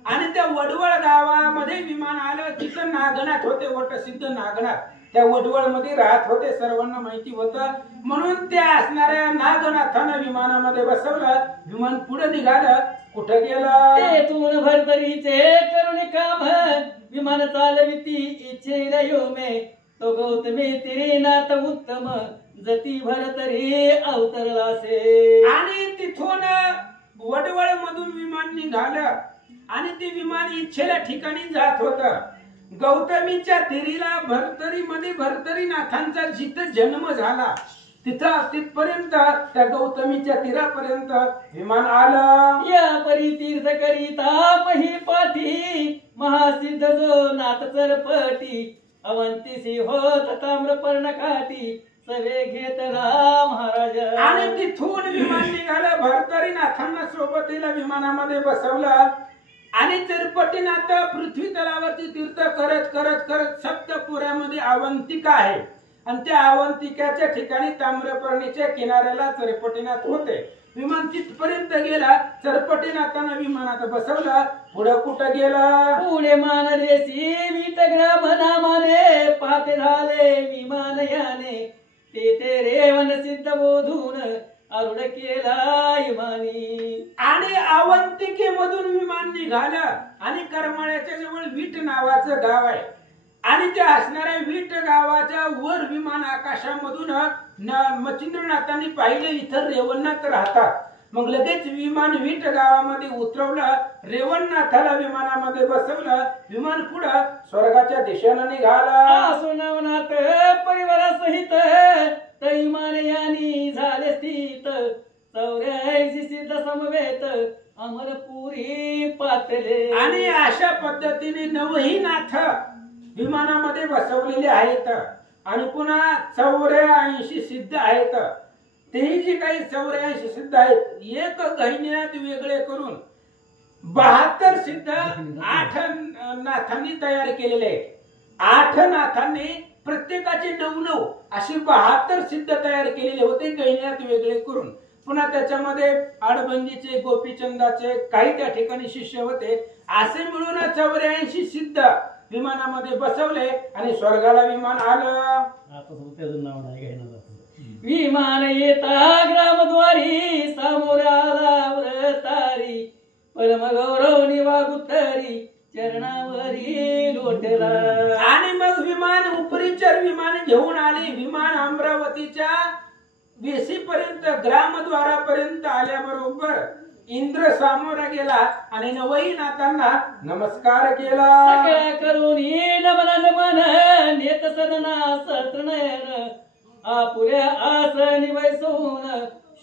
आणि त्या वडवळ गावामध्ये विमान आलं. तिथं नागनाथ होते, वटसिद्ध नागनाथ त्या वडवळ मध्ये राहत होते, सर्वांना माहिती होतं. म्हणून त्या असणाऱ्या नागनाथानं विमानामध्ये बसवलं. विमान पुढे निघालं. कुठं गेलं? तेथून भरभरीचे करुण काम विमान चालविती इच्छेला योमे तो गौतमी तिरी नाथ उत्तम जती भरतरी अवतरलासे. आणि तिथून वडवळ मधून विमान निघालं आणि ते विमान इच्छेला ठिकाणी जात होत. गौतमीच्या तिरीला भरतरी मध्ये भरतरी नाथांचा जिथं जन्म झाला तिथं तिथपर्यंत त्या गौतमीच्या तीरापर्यंत विमान आलं. या परी तीर्थ करिता पही पाठी महासिद्ध जो नाथ चरपटी अवंतीसी होत ताम्रपर्ण काठी सवे घेतला महाराजा. आणि तिथून विमान निघालं. भरतरी नाथांना सोबतीला विमानामध्ये बसवलं आणि चरपटीनाथ पृथ्वी तलावरती तीर्थ करत करत करत सप्तपुरामध्ये अवंतिका आहे आणि त्या अवंतिकाच्या ठिकाणी ताम्रपर्णीच्या किनाऱ्याला चरपटीनाथ होते. विमान तिथपर्यंत गेला. चरपटीनाथानं विमानात बसवलं. पुढे कुठं गेला? पुढे मानदेशी वीतग्राम नामाने पाहते झाले विमान याने ते रेवन सिद्ध बोधून अरुण केला इमानी. आणि अवंतिकेमधून विमान निघालं आणि करमाळ्याच्या जवळ वीट नावाचं गाव आहे आणि त्या असणाऱ्या वीट गावाच्या वर विमान आकाशामधून मच्छिंद्रनाथांनी पाहिले इथं रेवणनाथ राहतात मग लगेच विमान वीट गावामध्ये उतरवलं, रेवणनाथाला विमानामध्ये बसवलं, विमान पुढं स्वर्गाच्या दिशेनं निघाला. सुनावनाथ परिवारासहित तैमान यानी झाले स्थित, 84 सिद्ध समवेत अमरपुरी पातले. आणि अशा पद्धतीने 9ही नाथ विमानामध्ये बसवलेले आहेत आणि पुन्हा 84 सिद्ध आहेत. तेही जे काही 84 सिद्ध आहेत एक गहिन्यात वेगळे करून 72 सिद्ध 8 नाथांनी तयार केलेले आहेत. 8 नाथांनी प्रत्येकाचे 9 असे 72 सिद्ध तयार केलेले होते गहिन्यात वेगळे करून. पुन्हा त्याच्यामध्ये आडबंदीचे, गोपीचंदाचे काही त्या ठिकाणी शिष्य होते. असे मिळून 84 सिद्ध विमानामध्ये बसवले आणि स्वर्गाला विमान आलं. विमान येता ग्रामद्वारी, सामोराला व्रतारी, परम गौरव निवागुतरी, चरणावरी लोटला. आणि मग विमान उपरीचर विमान घेऊन आले. विमान अमरावतीच्या वेशीपर्यंत, ग्रामद्वारापर्यंत आल्याबरोबर इंद्र सामोरा गेला आणि 9ही नाथांना नमस्कार केला. सगळ्या करून नमन नमन नेत सदना सहस्रनयन, आपुल्या आस निवैसून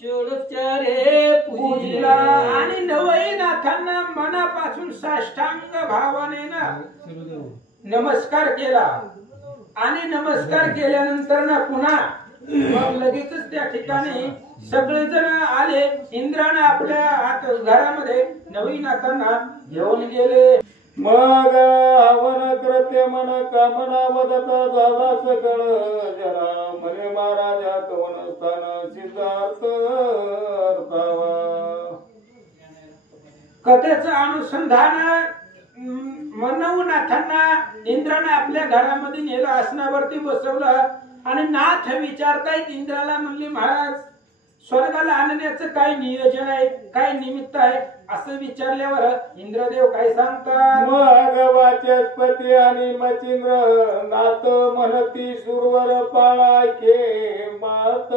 षोडोपचारे पूजिला. आणि 9ही नाथांना मनापासून साष्टांग भावाने नमस्कार केला. आणि नमस्कार केल्यानंतर ना पुन्हा मग लगेचच त्या ठिकाणी सगळेजण आले. इंद्राने आपल्या घरामध्ये 9ही नाथांना घेऊन गेले. मग हवन कृत्य मन कामना वदता झाला सकळ जना, मने महाराजा कवन स्थान सिद्धार्थ अर्थावा. कथेचं अनुसंधान 9 नाथांना इंद्राने आपल्या घरामध्ये नेलं, आसनावरती बसवलं आणि नाथ विचारतायत इंद्राला. म्हणले महाराज, स्वर्गाला आणण्याचं काय नियोजन आहे, काय निमित्त आहे असं विचारल्यावर इंद्रदेव काय सांगतात. मग वाचस्पती आणि मचिंद्र नाथ म्हणती सुरवर पाळाखे मात,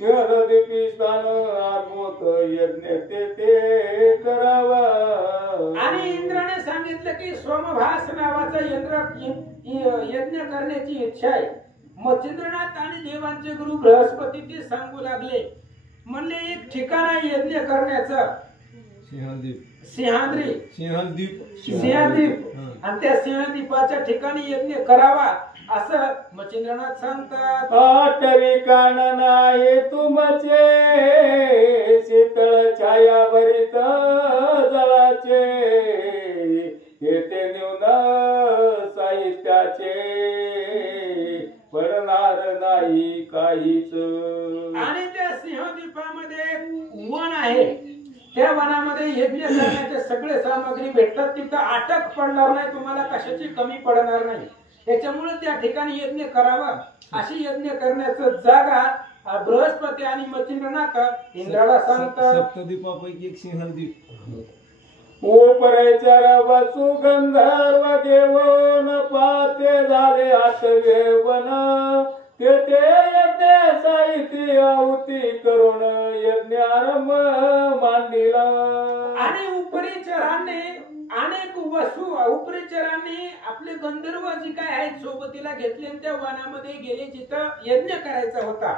शरदीपी स्थान आत्मोत यज्ञ ते करावा. आणि इंद्राने सांगितलं की सोमभास नावाचा यज्ञ करण्याची इच्छा आहे. मच्छिंद्रनाथ आणि देवांचे गुरु बृहस्पती ते सांगू लागले. म्हणले एक ठिकाण आहे यज्ञ करण्याचं, सिंहाद्री, सिंहद्वीप, आणि त्या सिंहद्वीपाच्या ठिकाणी यज्ञ करावा असं मच्छिंद्रनाथ सांगतात. आठवी कानन आहे तुमचे, शीतळ छाया भरित जळाचे, येथे न्यून साहित्याचे पडणार नाही काहीच. आणि त्या सिंहद्वीपामध्ये वन आहे. त्या वनामध्ये यज्ञ करण्याचे सगळे सामग्री भेटतात. तिथं अटक पडणार नाही, तुम्हाला कशाची कमी पडणार नाही. त्याच्यामुळे त्या ठिकाणी यज्ञ करावा अशी यज्ञ करण्याचं जागा बृहस्पती आणि मच्छिंद्रनाथ इंद्राला सांगतात. सप्तद्वीपापैकी एक सिंहद्वीप. उपरेचर वसु गंधर्व देवन पाते झाले आठवे वन, तेथे यज्ञ साहित्य आहुती करून यज्ञ आरंभ मांडिला. आणि उपरिचरांनी अनेक उपरिचरांनी आपले गंधर्व जे काय आहेत सोबतीला घेतले, त्या वनामध्ये गेले जिथं यज्ञ करायचा होता.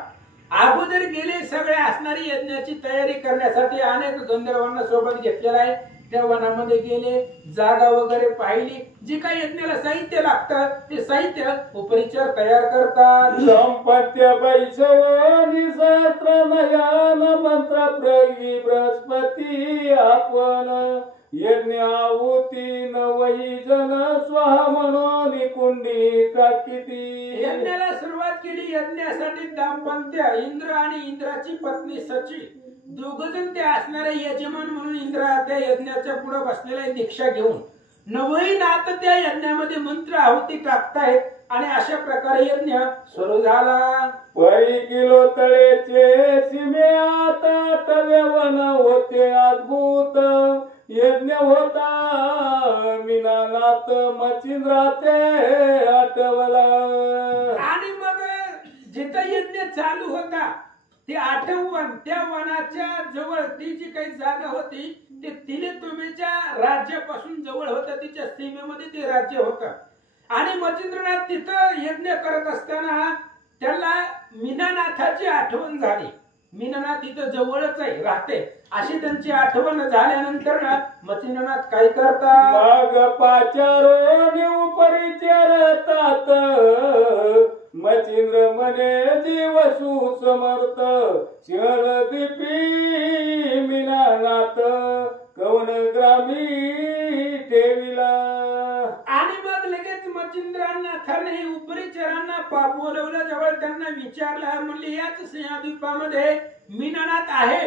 अगोदर गेले सगळे असणारी यज्ञाची तयारी करण्यासाठी अनेक गंधर्वांना सोबत घेतलेला आहे. त्या वनामध्ये गेले, जागा वगैरे पाहिली, जे काही यज्ञाला साहित्य लागतं ते साहित्य उपरिचर तयार करतात. संपत्य वैशवनी सहस्त्र नयन मंत्र प्रगी बृहस्पती आपण, यज्ञ आहुती 9 जन स्वाहा म्हणून कुंडी टाकीती. यज्ञाला सुरुवात केली. यज्ञासाठी दाम्पत्य इंद्र आणि इंद्राची पत्नी सची दोघजण ते असणारे यजमान म्हणून इंद्रा त्या यज्ञाच्या पुढे बसलेल्या दीक्षा घेऊन 9ही नाथ त्या यज्ञामध्ये मंत्र आहुती टाकतायत आणि अशा प्रकारे यज्ञ सुरू झाला. परी किलो तळेचे सीमे आता तव्यवन होते अद्भुत, यज्ञ होता मीनानाथ मच्छिंद्राचे आठवला. आणि मग जिथं यज्ञ चालू होता ती 8व वन, त्या वनाच्या जवळ ती जी काही जागा होती ते तिलोत्तमेच्या राज्यापासून जवळ होतं, तिच्या सीमेमध्ये ते राज्य होतं. आणि मच्छिंद्रनाथ तिथं यज्ञ करत असताना त्याला मीनानाथाची आठवण झाली. मीनानाथ इथं जवळच आहे, राहते, अशी त्यांची आठवण झाल्यानंतर ना मच्छिंद्रनाथ काय करतात, मग पाचारो परिचरतात मच्छिंद्र मने जीव सुसमर्थ शल दीपी मीनानाथ कवन ग्रामी ठेविला. आणि मग लगेच मच्छिंद्रनाथाने उपरिचरांना बोलवलं जवळ, त्यांना विचारलं, म्हणले याच सिंहद्वीपामध्ये मीनानाथ आहे,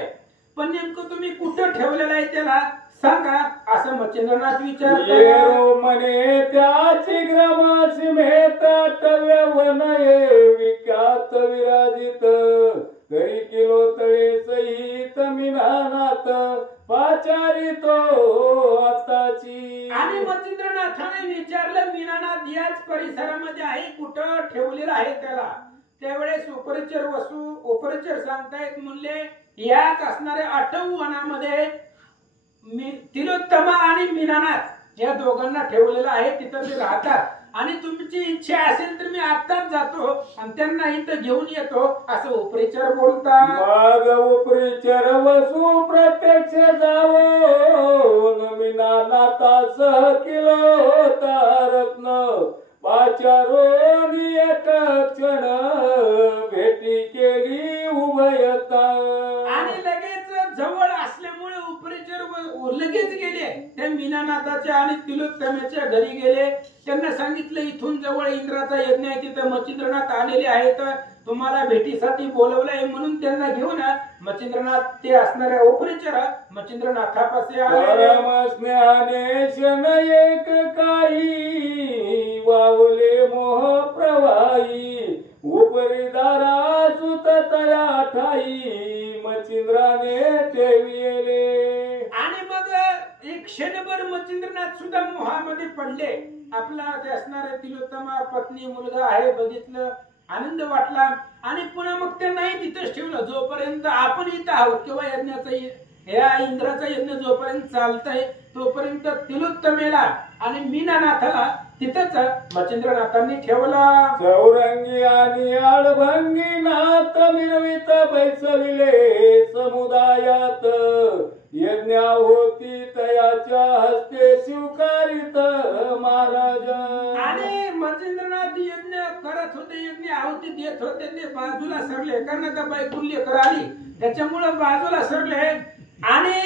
पण नेमकं तुम्ही कुठं ठेवलेलं आहे त्याला सांगा, असं मच्छिंद्रनाथ विचारतात. म्हणे त्याची ग्राम सीमेत टव्य वनये विख्यात विराजित घरी किलो तळे सहित मीनानाथ पाचारी तो आताची. आणि मच्छिंद्रनाथाने विचारलं मीनानाथ याच परिसरामध्ये आहे, कुठं ठेवलेलं आहे त्याला. त्यावेळेस उपरिचर सांगतायत, म्हणले याच असणाऱ्या 8व वनामध्ये तिलोत्तमा आणि मीनानाथ या दोघांना ठेवलेलं आहे, तिथं ते राहतात. आणि तुमची इच्छा असेल तर मी आत्ताच जातो आणि त्यांना इथं घेऊन येतो, असं उपरिचर बोलतात. मग उपरिचर वसू प्रत्यक्ष जावो मीनानाथा सह किलो तारत्न पाचारो एक क्षण भेटी केली उभयता. आणि लगेच जवळ असल्यामुळे उपरिचर लगेच गेले त्या मीनानाथाच्या आणि तिलोत्तमेच्या घरी गेले. त्यांना सांगितलं इथून जवळ इंद्राचा यज्ञ आहे, तिथं मच्छिंद्रनाथ आलेले आहेत, तुम्हाला भेटीसाठी बोलवलंय, म्हणून त्यांना घेऊन मच्छिंद्रनाथ ते असणाऱ्या उपरिचर मच्छिंद्रनाथापाशी आले. परम स्नेहाने शन एक काही वावले मोह प्रवाही उपरी दारा सुत तया ठाई मच्छिंद्राने ठेविले. आणि मग एक क्षणभर मच्छिंद्रनाथ सुद्धा मोहामध्ये पडले. आपला ते असणारे तिलोत्तमा पत्नी मुलगा आहे बघितलं, आनंद वाटला. आणि पुन्हा मग ते नाही तिथंच ठेवलं, जोपर्यंत आपण इथं आहोत किंवा यज्ञाचं या इंद्राचा यज्ञ जोपर्यंत चालतंय तोपर्यंत तिलोत्तमेला आणि मीनानाथाला तिथंच मच्छिंद्रनाथांनी ठेवला. चौरंगी आणि आळभंगी नाथ मिरवित बैसविले समुदायात यज्ञा होती तयाच्या हस्ते स्वीकारित महाराज. आणि मच्छिंद्रनाथ यज्ञ करत होते, यज्ञ आहुती देत होते, ते बाजूला सरले, कारण आता बैकुल्य कराली त्याच्यामुळे बाजूला सरले. आणि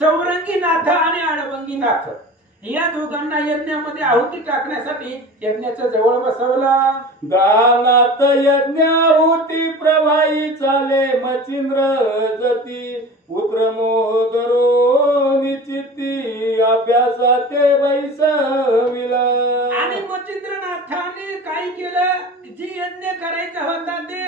चौरंगी नाथ आणि आळभंगी नाथ या दोघांना यज्ञामध्ये आहुती टाकण्यासाठी यज्ञाच्या जवळ बसवलं. दानात यज्ञाहुती प्रवाही चाले मच्छिंद्र जती पुत्र मोहदरो निचिती अभ्यासाते बैसविला. आणि मच्छिंद्रनाथाने काय केलं, जी यज्ञ करायचा होता ते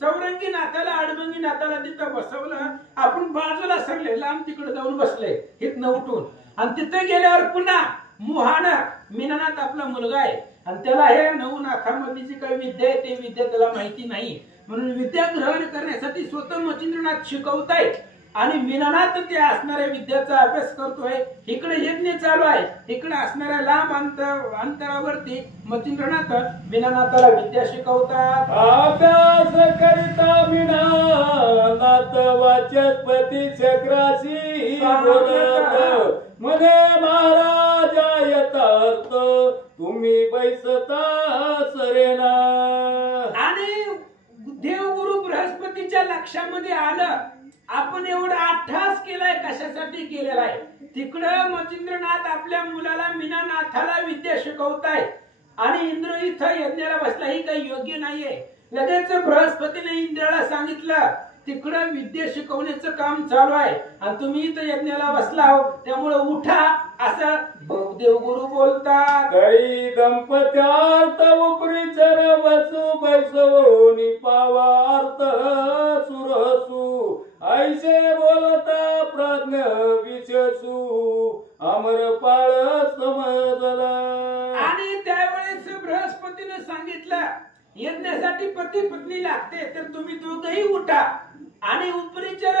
चौरंगी नाथाला आडबंगी नाथाला तिथं बसवलं. आपण बाजूला सरले, लांब तिकडे जाऊन बसले इथनं उठून. आणि तिथं गेल्यावर पुन्हा मोहानं मीनानाथ आपला मुलगा आहे आणि त्याला हे 9 नाथांमधली जी काही विद्या आहे ते विद्या त्याला माहिती नाही, म्हणून विद्या ग्रहण करण्यासाठी स्वतः मच्छिंद्रनाथ शिकवतायत. आणि मीनानाथ ते असणाऱ्या विद्याचा अभ्यास करतोय. इकडे यज्ञ चालू आहे, इकडे असणाऱ्या लांब अंतरावरती मच्छिंद्रनाथ मीनानाथाला विद्या शिकवतात. अभ्यास करिता मीनानाथ वाचस्पती चक्राशी बोलत मने महाराजा यथार्थ तुम्ही बैसता सरेना. आणि देवगुरु बृहस्पतीच्या लक्षामध्ये आलं, आपण एवढा अट्टहास केलाय कशासाठी केलेला आहे. तिकडं मच्छिंद्रनाथ आपल्या मुलाला मीनानाथाला विद्या शिकवताय आणि इंद्र इथं यज्ञाला बसला, ही काही योग्य नाहीये. लगेच बृहस्पतीने इंद्राला सांगितलं तिकडं विद्या शिकवण्याचं काम चालू आहे आणि तुम्ही इथं यज्ञाला बसला हो, त्यामुळे उठा, असं देवगुरु बोलतात. तरी दंपत्यार्थ उपरिचर वसु बैसवोनी पावार्थ सुरसु ऐसे बोलता प्राज्ञ विशसु अमरपाळ समजला. आणि त्यावेळेस बृहस्पतीने सांगितलं यज्ञासाठी पती पत्नी लागते तर तुम्ही दोघही उठा आणि उपरिचर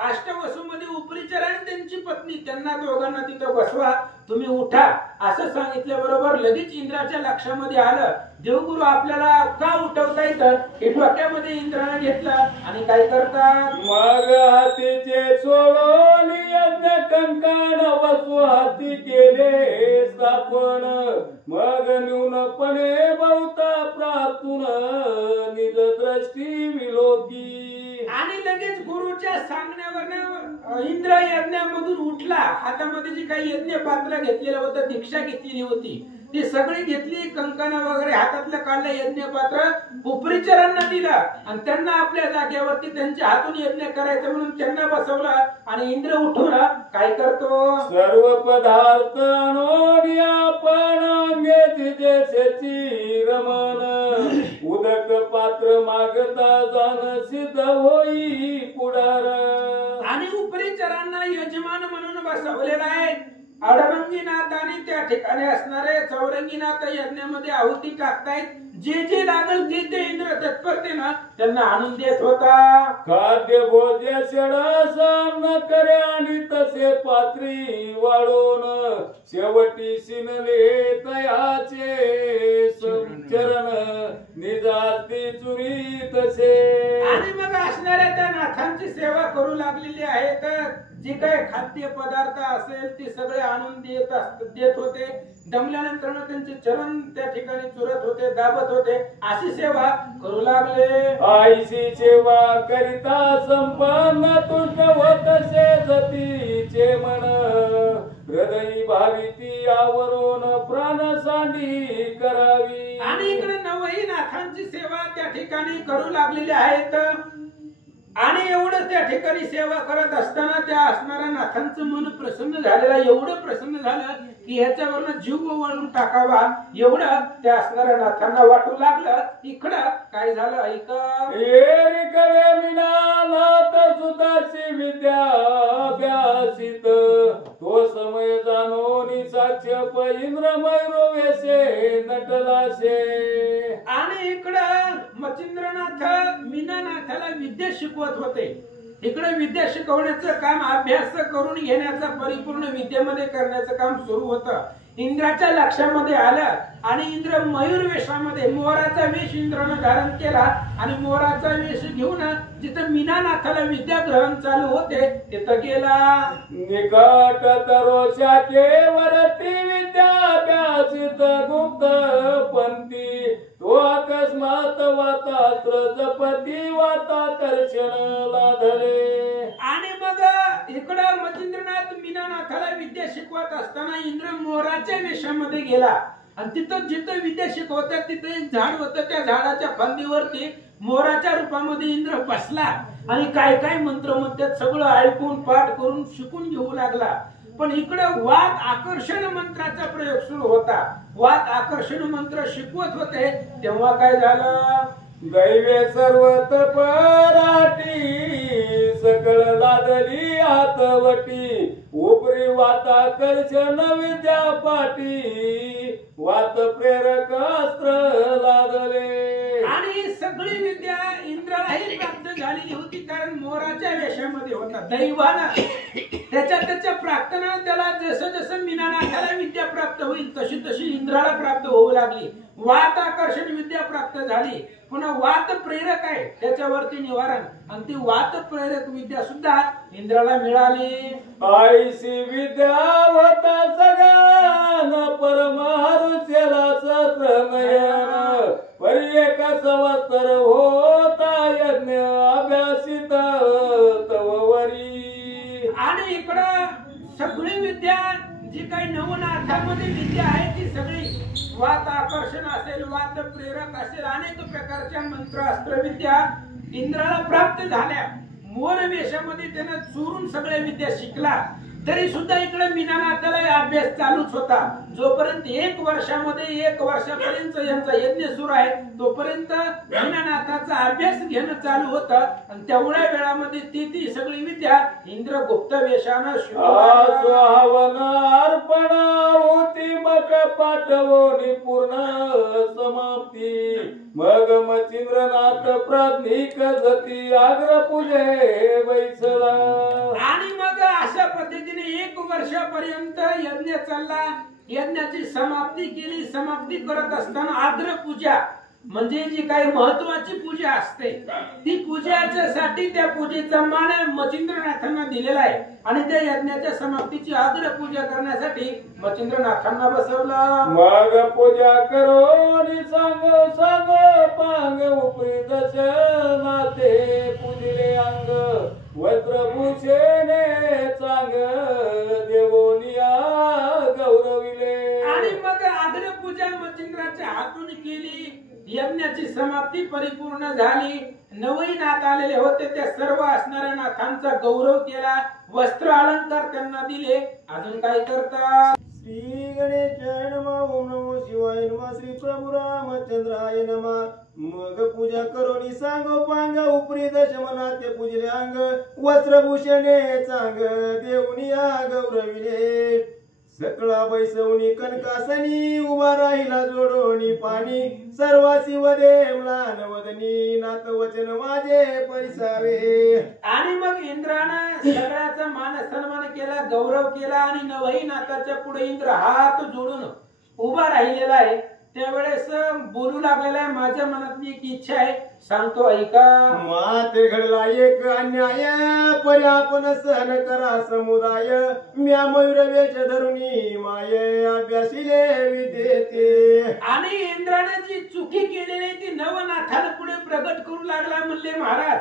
अष्टवसूमध्ये उपरिचर आणि त्यांची पत्नी त्यांना दोघांना तिथं बसवा, तुम्ही उठा असं सांगितल्याबरोबर लगेच इंद्राच्या लक्षामध्ये आलं देवगुरु आपल्याला का उठवता येतं हे डोक्यामध्ये इंद्राने घेतलं आणि काय करतात मग हातीचे सोडून यज्ञ कंकण वसू हाती केले स्थापन, मग न्यूनपणे बहुता प्रार्थून निज दृष्टी विलोकी. आणि लगेच गुरुच्या सांगण्यावर इंद्र यज्ञामधून उठला. हातामध्ये जी काही यज्ञ पात्र घेतलेलं होतं, दीक्षा घेतलेली होती ती सगळी घेतली, कंकण वगैरे हातातलं काढलं, यज्ञ पात्र उपरिचरांना दिलं आणि त्यांना आपल्या जागेवरती त्यांच्या हातून यज्ञ करायचं म्हणून त्यांना बसवलं आणि इंद्र उठवला. काय करतो सर्व पदार्थ आणून आपण अंगेची जैसेची रमण, उदक पात्र मागता जाण सिद्ध होई पुढार. आणि उपरिचरांना यजमान म्हणून बसवलेला आहे. अडरंगीनाथाने त्या ठिकाणी असणारे चौरंगीनाथ यज्ञामध्ये आहुती टाकतायत. जे जे लागल ते ते इंद्र तत्परतेनं त्यांना आणून देत होता. खाद्य भोज्य शेळासन न करे आणि तसे पात्री वाढून, शेवटी सिनले तयाचे चरण निजाती चुरी तसे. आणि मग असणाऱ्या त्या नाथांची सेवा करू लागलेली आहे. तर जे काही खाद्य पदार्थ असेल ते सगळे आणून देत होते. दमल्यानंतर त्यांचे चरण त्या ठिकाणी चुरत होते, दाबत होते, अशी सेवा करू लागले. आईची सेवा करिता संपन्न तुष्ट होत शेजतीचे मन, हृदयी भाविती आवरून प्राण सांडी करावी. आणि इकडे नवही नाथांची सेवा त्या ठिकाणी करू लागलेली आहेत. आणि एवढं त्या ठिकाणी सेवा करत असताना त्या असणाऱ्या नाथांचं मन प्रसन्न झालेलं, एवढं प्रसन्न झालं की ह्याच्यावरनं जीव वळून टाकावा एवढं त्या असणाऱ्या नाथांना वाटू लागलं. इकडं काय झालं ऐका. एरिकडे मिनानाथ सुताची विद्या अभ्यासित, तो समय जाणून साक्षप इंद्र मयूरवेशे नटलाशे. आणि इकडं मच्छिंद्रनाथ मीनानाथाला विद्या शिकवत होते. इकडे विद्या शिकवण्याचं काम, अभ्यास करून घेण्याचं, परिपूर्ण विद्येमध्ये करण्याचं काम सुरू होतं. इंद्राच्या लक्षामध्ये आलं आणि इंद्र मयूर वेशामध्ये मोराचा वेश इंद्रानं धारण केला आणि मोराचा वेश घेऊन जिथं मीनानाथाला विद्या ग्रहण चालू होते तिथं गेला. निकट तरोशा केवरती विद्याभ्यासित गुप्त पंथी, तो अकस्मात वातास्त्र जपती वाताकर्षण लाधले. आणि मग इकडं मच्छिंद्रनाथ मीनानाथाला विद्या शिकवत असताना इंद्र मोराच्या वेशामध्ये गेला आणि तिथं जिथं विद्या शिकवतात तिथं एक झाड होतं. त्या झाडाच्या फांदीवरती मोराच्या रूपामध्ये इंद्र बसला आणि काय काय मंत्र म्हणतात सगळं ऐकून पाठ करून शिकून घेऊ लागला. पण इकडं वात आकर्षण मंत्राचा प्रयोग सुरू होता. वात आकर्षण मंत्र शिकवत होते तेव्हा काय झालं. दैवे सर्वत पराटी सकळ लादली हातवटी, उपरी वाताकर्षण विद्या पाटी, वात प्रेरक अस्त्र लादले. आणि सगळी विद्या इंद्रालाही प्राप्त झालेली होती कारण मोराच्या वेशामध्ये होता. दैवानं त्याच्या प्रार्थना त्याला जसं जसं मीनानाथाला विद्या प्राप्त होईल तशी तशी इंद्राला प्राप्त होऊ लागली. वात आकर्षण विद्या प्राप्त झाली. पुन्हा वात प्रेरक आहे त्याच्यावरती निवारण आणि ती वात प्रेरक विद्या सुद्धा इंद्राला मिळाली. आईशी विद्या होता सगळ्यान परमहरुषेला सहस्रनयन, परी एक संवत्सर होता यज्ञ अभ्यासित तववरी. आणि इकडं सगळी विद्या जी काही नवनाथामध्ये विद्या आहे ती सगळी वात आकर्षण असेल, वात प्रेरक असेल, अनेक प्रकारच्या मंत्र अस्त्र विद्या इंद्राला प्राप्त झाल्या. मोर वेशामध्ये त्यानं चोरून सगळ्या विद्या शिकला. तरी सुद्धा इकडे मीनानाथाला अभ्यास चालूच होता. जोपर्यंत 1 वर्षामध्ये 1 वर्षापर्यंत यांचा यज्ञ सुरू आहे तोपर्यंत मीनानाथाचा अभ्यास घेणं चालू होतं आणि तेवढ्या वेळामध्ये ती सगळी विद्या इंद्र गुप्त वेशानं हवन अर्पण होती मग पाठवणी पूर्ण समाप्ती मग मच्छिंद्रनाथ प्राज्ञिक जती आग्र पूजे बैसला आणि मग अशा पद्धतीने 1 वर्षापर्यंत यज्ञ चालला यज्ञाची समाप्ती केली समाप्ती करत असताना आग्र पूजा म्हणजे जी काही महत्वाची पूजा असते ती पूजाच्यासाठी त्या पूजेचा मान मच्छिंद्रनाथांना दिलेला आहे आणि त्या यज्ञाच्या समाप्तीची आग्र पूजा करण्यासाठी मच्छिंद्रनाथांना बसवलं मग पूजा करो सांग सांग पांग उपरी दशनाथे पूजिले अंग वस्त्रभूषणे चांग देवोनिया गौरविले आणि मग आग्र पूजा मच्छिंद्राच्या हातून केली यज्ञाची समाप्ती परिपूर्ण झाली 9 नाथ आलेले होते त्या सर्व असणाऱ्या नाथांचा गौरव केला वस्त्र अलंकार त्यांना दिले अजून काय करतात श्री गणेशाय नमः ओम नमो शिवाय नमः श्री प्रभु रामचंद्राय नमः मग पूजा करोनी सांगो पांग उपरी दशमना ते पूजले अंग वस्त्रभूषणे चांग देवनिया गौरविले सकळा बैसवणी कनकासनी उभा राहिला जोडोनी पाणी सर्वासी वदे म्लान वदनी नाथ वचन माझे परिसावे आणि मग इंद्रानं सगळ्याचा मान सन्मान केला गौरव केला आणि 9 नाथाच्या पुढे इंद्र हात जोडून उभा राहिलेला आहे त्यावेळेस बोलू लागलेला आहे माझ्या मनातली एक इच्छा आहे सांगतो ऐका माते घडला एक अन्याय परी आपण सहन करा समुदाय म्या मयूर वेश धरुनी माय अभ्यासिले विद्येते आणि इंद्राने जी चुकी केलेली ती नवनाथाला पुढे प्रगट करू लागला म्हणले महाराज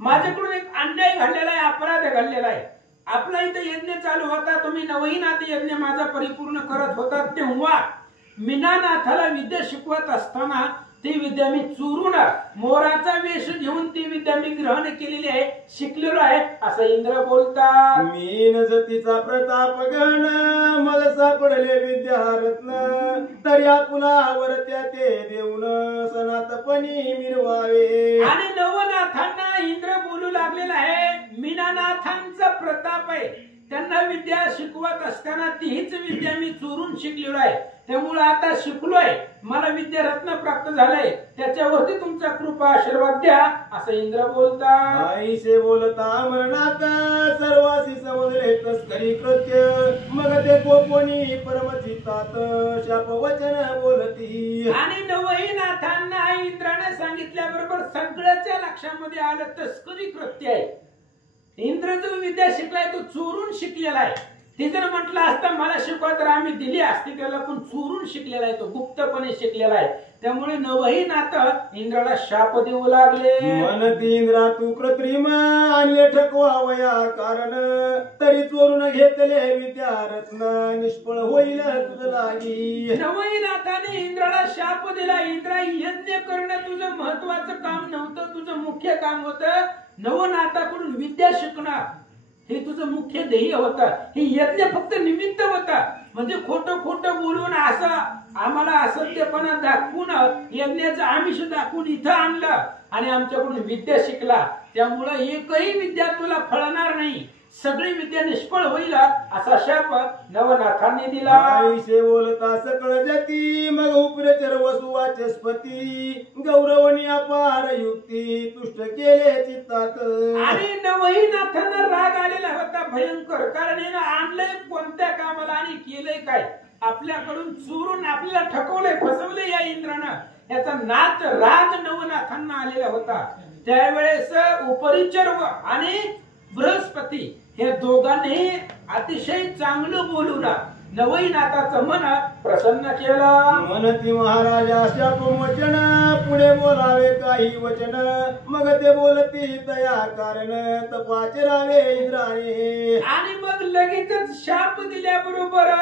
माझ्याकडून एक अन्याय घडलेला आहे अपराध घडलेला आहे आपला इथे यज्ञ चालू होता तुम्ही 9 नाथ यज्ञ माझा परिपूर्ण करत होता तेव्हा मीनानाथाला विद्या शिकवत असताना ती विद्या मी चोरून मोराचा वेश घेऊन ती विद्या मी ग्रहण केलेली आहे शिकलेलो आहे असं इंद्र बोलतात मीन जतीचा प्रताप गण मला सापडले विद्यारत्न तरी आपुलावर त्या ते देऊन सनातपणी मिरवावे आणि नवनाथांना इंद्र बोलू लागलेला आहे मीनानाथांचा प्रताप आहे त्यांना विद्या शिकवत असताना तीच विद्या मी चोरून शिकलेलो आहे त्यामुळे आता शिकलोय मला विद्यारत्न प्राप्त झालंय त्याच्यावरती तुमचा कृपा आशीर्वाद द्या असं इंद्र बोलतात आईसे बोलता मरणात सर्वासी समजले तस्करी कृत्य मग ते गोपोनी परमचित्तात शाप वचन बोलती आणि 9 नाथांना इंद्राने सांगितल्याबरोबर सगळ्याच्या लक्षामध्ये आलं तस्करी कृत्य आहे इंद्र जो विद्या शिकलाय तो चोरून शिकलेला आहे ते जर म्हटलं असतं मला शिकवा तर आम्ही दिली असती त्याला पण चोरून शिकलेला आहे तो गुप्तपणे शिकलेला आहे त्यामुळे 9 नाथ इंद्राला शाप देऊ लागले म्हणती इंद्रा तू कृत्रिम आणले ठकवावया कारण तरी चोरून घेतले विद्यारत्न निष्फळ होईल तुझ लागी 9 नाथाने इंद्राला शाप दिला इंद्रा यज्ञ करणं तुझं महत्वाचं काम नव्हतं तुझं मुख्य काम होतं 9 नाथाकडून विद्या शिकणं हे तुझं मुख्य ध्येय होतं हे यज्ञ फक्त निमित्त होता म्हणजे खोटं बोलून असं आम्हाला असत्यपणा दाखवून यज्ञाचं आमिष दाखवून इथं आणलं आणि आमच्याकडून विद्या शिकला त्यामुळे एकही विद्या तुला फळणार नाही सगळी विद्या निष्फळ होईल असा शाप नवनाथांनी दिला आईसे बोलता सकळ जती मग उपरचर वसुवाचस्पती गौरवणी अपार युक्ती तुष्ट केले चित्तात आणि 9 नाथांना राग आलेला होता भयंकर कारण हे आणलंय कोणत्या कामाला आणि केलंय काय आपल्याकडून चोरून आपल्याला ठकवलंय फसवलंय या इंद्रानं याचा नाथ राग नवनाथांना आलेला होता त्यावेळेस उपरिचर्व आणि बृहस्पती हे दोघांनी अतिशय चांगलं बोलून 9 नाथाचं मन प्रसन्न केलं म्हणती महाराजा शाप वचन पुढे बोलावे काही वचन मग ते बोलती दया कारण तपाचरावे इंद्राने आणि मग लगेचच शाप दिल्याबरोबर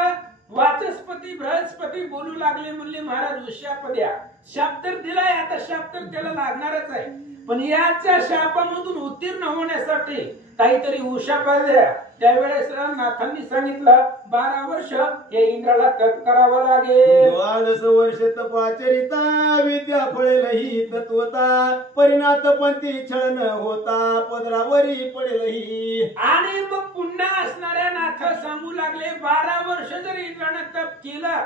वाचस्पती बृहस्पती बोलू लागले म्हणले महाराज शाप द्या शाप तर दिलाय आता शाप तर त्याला लागणारच आहे पण याच्या शापामधून उत्तीर्ण होण्यासाठी काहीतरी उशापा द्या. त्यावेळेस नाथांनी सांगितलं 12 वर्ष हे इंद्राला तप करावं लागेल. 12 वर्ष तपाचरिता विद्या फळेलही तत्वता परिणात पंथी छळ न होता पदरावरी पडेलही. आणि मग पुन्हा असणाऱ्या नाथ सांगू लागले 12 वर्ष जर इंद्रानं तप केलं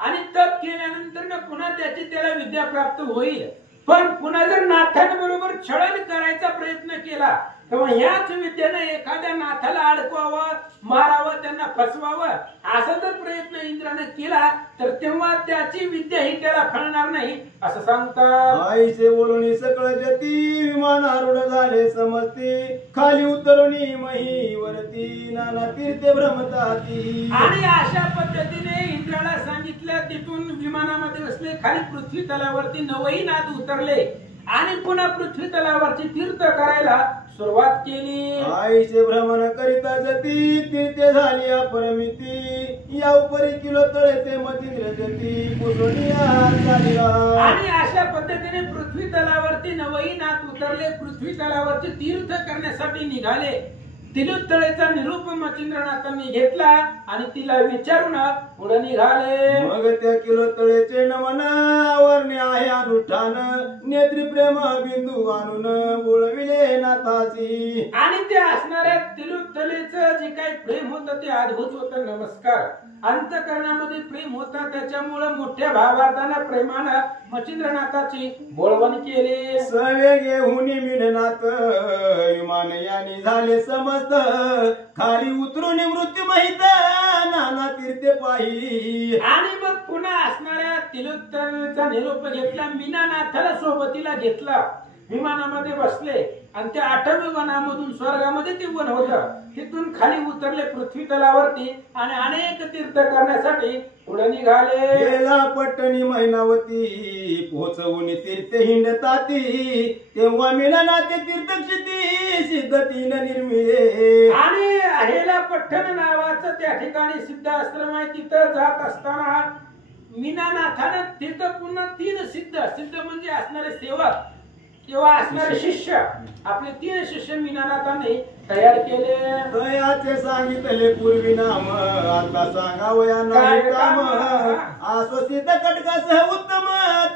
आणि तप केल्यानंतर पुन्हा त्याला विद्या प्राप्त होईल. पण पुन्हा जर नाथांबरोबर छळण करायचा प्रयत्न केला तेव्हा याच विद्येने एखाद्या नाथाला अडकवावं, मारावं, त्यांना फसवावं असा जर प्रयत्न इंद्राने केला तर तेव्हा त्याची विद्या ही त्याला फळणार नाही असं सांगतात. आईचे बोलून सकळ जती विमान आरूढ झाले समजते खाली उतरुनी मही वरती नाना तीर्थे भ्रमताती. आणि अशा पद्धतीने इंद्राला सांगितलं. तिथून विमानामध्ये बसले, खाली पृथ्वी तलावरती 9ही नाद उतरले आणि पुन्हा पृथ्वी तलावरती तीर्थ करायला सुरुवात केली. आईचे भ्रमण करिता जती तीर्थे झाली अपरमिती या उपरी किलो तळे ते मतींद्र जती पुसोनिया झाली. आणि अशा पद्धतीने पृथ्वी तलावरती 9ही नाद उतरले, पृथ्वी तलावरती तीर्थ करण्यासाठी निघाले. तिरुत्तळेचा निरूप मच्छिंद्रनाथांनी घेतला आणि तिला विचारून पुढे निघाले. मग त्या किलो तळेचे नमन वर्णे आहे अनुष्ठान नेत्री प्रेम बिंदू आणून बोलविले नाथासी. आणि ते असणाऱ्या तिरुत्तलेचं जे काही प्रेम होतं ते अद्भुत होतं. नमस्कार अंतकरणामध्ये प्रेम होता, त्याच्यामुळे मोठ्या भावार्थानं प्रेमानं मच्छिंद्रनाथाची बोलवण केली. सवेगे हुनी मिननाथ विमान यानी झाले समस्त खाली उतरून मृत्यू माहित नाना तीर्थे पाही. आणि मग पुन्हा असणाऱ्या तिरुत्तलचा निरोप घेतला. मीनानाथाला सोबतीला घेतला, विमानामध्ये बसले आणि त्या 8व्या वनामधून स्वर्गामध्ये ते वन होतं तिथून खाली उतरले पृथ्वी तलावरती आणि अनेक तीर्थ करण्यासाठी पुढे निघाले. गेला पट्टणी मैनावती पोहोचवून तीर्थ हिंडताती तेव्हा मिळनाते तीर्थक्षिती सिद्ध 3 निर्मिळे. आणि अहेला पट्टण नावाचं त्या ठिकाणी सिद्ध आश्रम आहे. तिथं जात असताना मीनानाथानं तिथं पुन्हा 3 सिद्ध म्हणजे असणारे सेवक किंवा असणारे शिष्य आपले 3 शिष्य मीनानाथांनी तयार केले. तयाचे सांगितले पूर्वी नाम आता सांगावया नाही काम आसोसित कटकासह उत्तम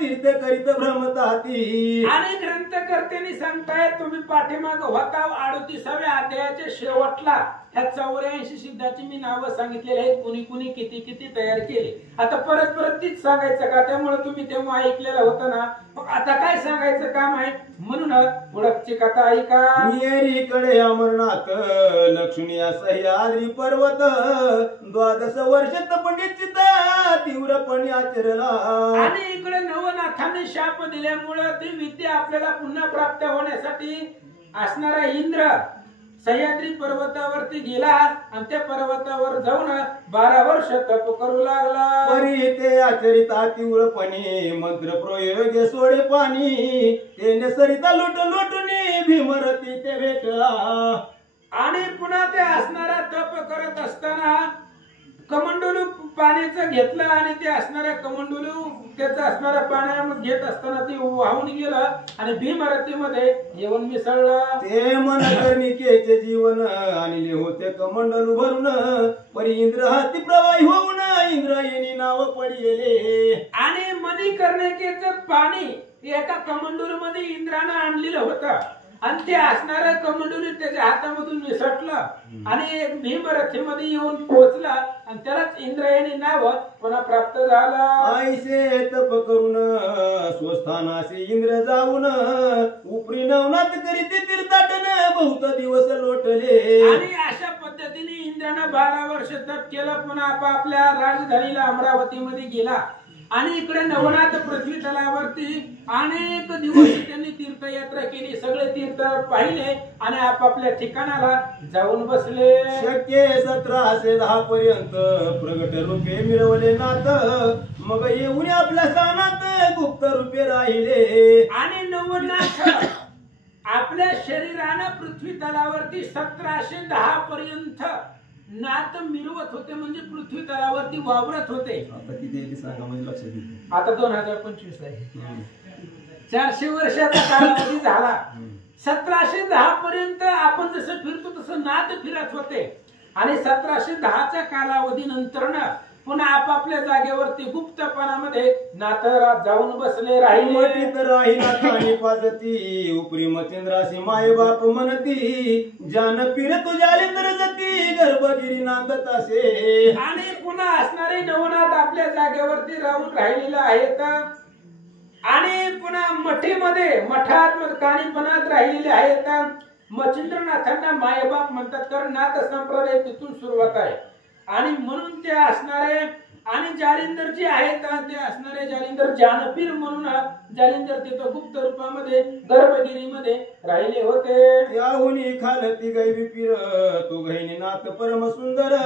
तीर्थ करीत भ्रमताती. आणि ग्रंथकर्त्यांनी सांगतायत तुम्ही पाठीमाग होता 38व्या अध्यायाच्या शेवटला ह्या 84 सिद्धाची मी नावं सांगितलेली आहेत. कुणी कुणी किती किती तयार केले. आता परत तीच सांगायचं का? त्यामुळे तुम्ही तेव्हा ऐकलेलं होतं ना. मग आता काय सांगायचं काम आहे म्हणून पुढची कथा ऐका. येरीकडे अमरनाथ लक्ष्मी सह्याद्री पर्वत 12 वर्ष पंडित चित्ता तीव्रपणे आचरला. आणि इकडे नवनाथाने शाप दिल्यामुळे ती विद्या आपल्याला पुन्हा प्राप्त होण्यासाठी असणारा इंद्र सह्याद्री पर्वतावरती गेला आणि त्या पर्वतावर जाऊन 12 वर्ष तप करू लागला. परी ते आचरिता तीव्रपणे मंत्र प्रयोग सोडे पाणी तेने सरिता लोटून भीमरती ते भेटला. आणि पुन्हा ते असणारा तप करत असताना कमंडलू पाण्याचं घेतलं आणि ते असणाऱ्या कमंडलू त्याचं असणाऱ्या पाण्यामध्ये घेत असताना ते वाहून गेलं आणि भीमरतीमध्ये येऊन मिसळलं. ते मनकर्णिकेचे जीवन आणले होते कमंडलू भरून परी इंद्र हाती प्रवाही होऊन इंद्रायणी नाव पडलेले. आणि मणिकर्णिकेचं पाणी एका कमंडलू मध्ये इंद्रानं आणलेलं होतं आणि ते असणाऱ्या कमंडलू त्याच्या हातामधून मिसटलं आणि एक भीमरथीमध्ये येऊन पोहोचला आणि त्यालाच इंद्रायणी नाव पुन्हा प्राप्त झालं. आईसे तप करून स्वस्थानाशी इंद्र जाऊन उपरी नवनाथ करीत तीर्थाटन बहुत दिवस लोटले. आणि अशा पद्धतीने इंद्रानं 12 वर्ष तप केलं. पुन्हा आपापल्या राजधानीला अमरावतीमध्ये गेला आणि इकडे नवनाथ पृथ्वी तलावरती अनेक दिवस त्यांनी तीर्थयात्रा केली. सगळे तीर्थ पाहिले आणि आपापल्या ठिकाणाला जाऊन बसले. शक्य 1710 पर्यंत प्रगट रूपे मिळवले नाथ मग येऊन आपल्या स्थानात गुप्त रूपे राहिले. आणि नवनाथ आपल्या शरीरानं पृथ्वी तलावरती 1710 पर्यंत नाथ मिळवत होते म्हणजे पृथ्वी तलावरती वावरत होते. आता किती आहे ते सांगा म्हणजे लक्षात येईल. आता 2025 आहे. 400 वर्षाचा कालावधी झाला. 1710 पर्यंत आपण जसं फिरतो तसं नाथ फिरत होते आणि 1710च्या कालावधी नंतर ना पुन्हा आपापल्या जागेवरती गुप्तपणामध्ये नाथ जाऊन बसले राहिले. मतीत राहिला खाणी पाजती उपरी मतेंद्रासी माय बाप म्हणती जान पीर तुझ्या लिंदर जती गर्भगिरी नांदत असे. आणि पुन्हा असणारे नवनाथ आपल्या जागेवरती राहून राहिलेले आहेत आणि पुन्हा मठात काणीपणात राहिलेले आहेत. मच्छिंद्रनाथांना मायबाप म्हणतात कारण नाथ संप्रदाय तिथून सुरुवात आहे आणि म्हणून ते असणारे आणि जालिंदर जे आहेत ते असणारे जालिंदर जानपीर म्हणून जालिंदर तिथं गुप्त रूपामध्ये गर्भगिरीमध्ये राहिले होते. त्याहुनी खालती गैवी पीर तू गैनी नाथ परम सुंदर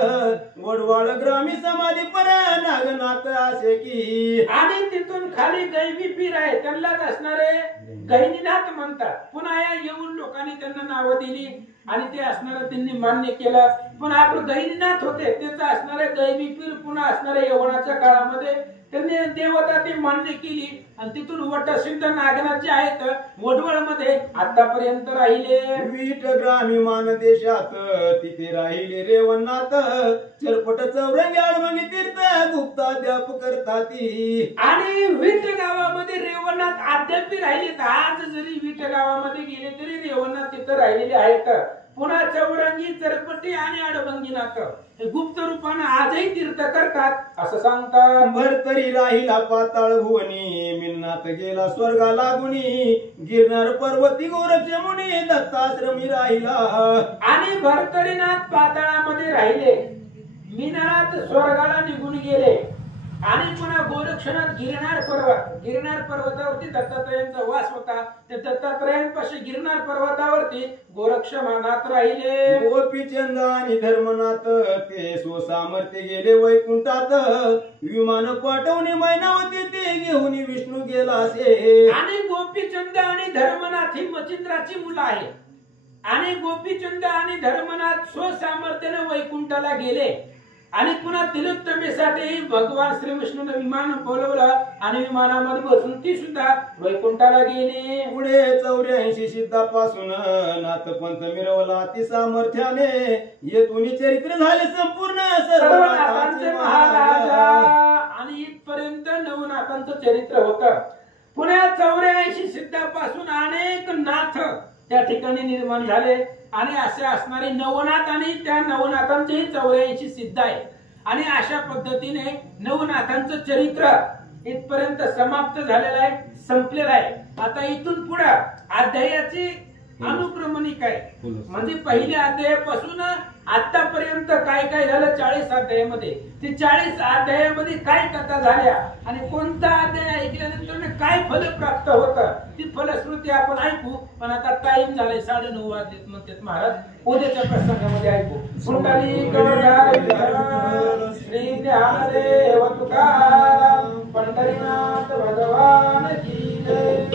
वडवाळ ग्रामी समाधी पर नागनाथ असे की. आणि तिथून खाली गैवी पीर आहे त्यांनाच असणारे गहिनीनाथ म्हणतात. पुन्हा या येऊन लोकांनी त्यांना नावं दिली आणि ते असणारे त्यांनी मान्य केलं. पुन्हा आपलं गहिनीनाथ होते त्याचं असणारे गैवी पीर पुन्हा असणारे यवनाच्या काळामध्ये त्यांनी देवता ते मान्य केली आणि तिथून वटसिद्ध नागनाथ जे आहेत वडवळ मध्ये आतापर्यंत राहिले. वीट ग्रामी मान देशात तिथे राहिले रेवनाथ चरपट चौरंगी आळमंगी तीर्थ गुप्ताध्याप करताती. आणि वीट गावामध्ये रेवनाथ अद्याप राहिले. आज जरी वीट गावामध्ये गेले तरी रेवनाथ तिथं राहिलेले आहेत. पुन्हा चौरंगी चरपटी आणि आडभंगीनाथ गुप्त रूपाने आजही तीर्थ करतात असं सांगतात. भरतरी राहिला पाताळ भुवनी मिन्नात गेला स्वर्गा लागुनी गिरनार पर्वती गोरक्ष मुनी दत्ताश्रमी राहिला. आणि भरतरीनाथ पाताळामध्ये राहिले मिनारात स्वर्गाला निघून गेले आणि पुन्हा गोरक्षनाथ गिरनार पर्वतावरती दत्तात्रयांचा वास होता. त्या दत्तात्रयांपाशी गिरनार पर्वतावरती गोरक्षनाथ राहिले. गोपीचंद आणि धर्मनाथ ते स्वसामर्थ्य गेले वैकुंठात विमान पाठवणे मैनावती ते घेऊन विष्णू गेला असे. आणि गोपीचंद आणि धर्मनाथ ही मच्छिंद्राची मुलं आहेत आणि गोपीचंद आणि धर्मनाथ स्वसामर्थ्याने वैकुंठाला गेले आणि पुन्हा तिलोत्तमेसाठी भगवान श्री विष्णूने विमान बोलवलं आणि विमानामध्ये बसून ती सुद्धा वैकुंठाला गेली. पुढे 84 सिद्धापासून नाथपंथ मिरवला ती सामर्थ्याने येथून चरित्र झाले संपूर्ण सर्व नाथांचे महाराजा आणि इथपर्यंत नवनाथांचं चरित्र होतं. पुन्हा 84 सिद्धापासून अनेक नाथ त्या ठिकाणी निर्माण झाले आणि असे असणारे नवनाथ आणि त्या नवनाथांचे 84 सिद्ध आहे आणि अशा पद्धतीने नवनाथांचं चरित्र इथपर्यंत समाप्त झालेलं आहे, संपलेलं आहे. आता इथून पुढे अध्यायाची अनुक्रमणिका आहे म्हणजे पहिल्या अध्यायापासून आतापर्यंत काय काय झालं 40 अध्यायामध्ये. ते 40 अध्यायामध्ये काय कथा झाल्या आणि कोणता अध्याय ऐकल्यानंतर काय फल प्राप्त होतं ती फलश्रुती आपण ऐकू. पण आता टाइम झालाय 9:30 वाजलेत म्हणतात महाराज. उद्याच्या प्रसंगामध्ये ऐकू. कुंडली श्री ज्ञानदेव तुकाराम पंढरीनाथ भगवान की जय.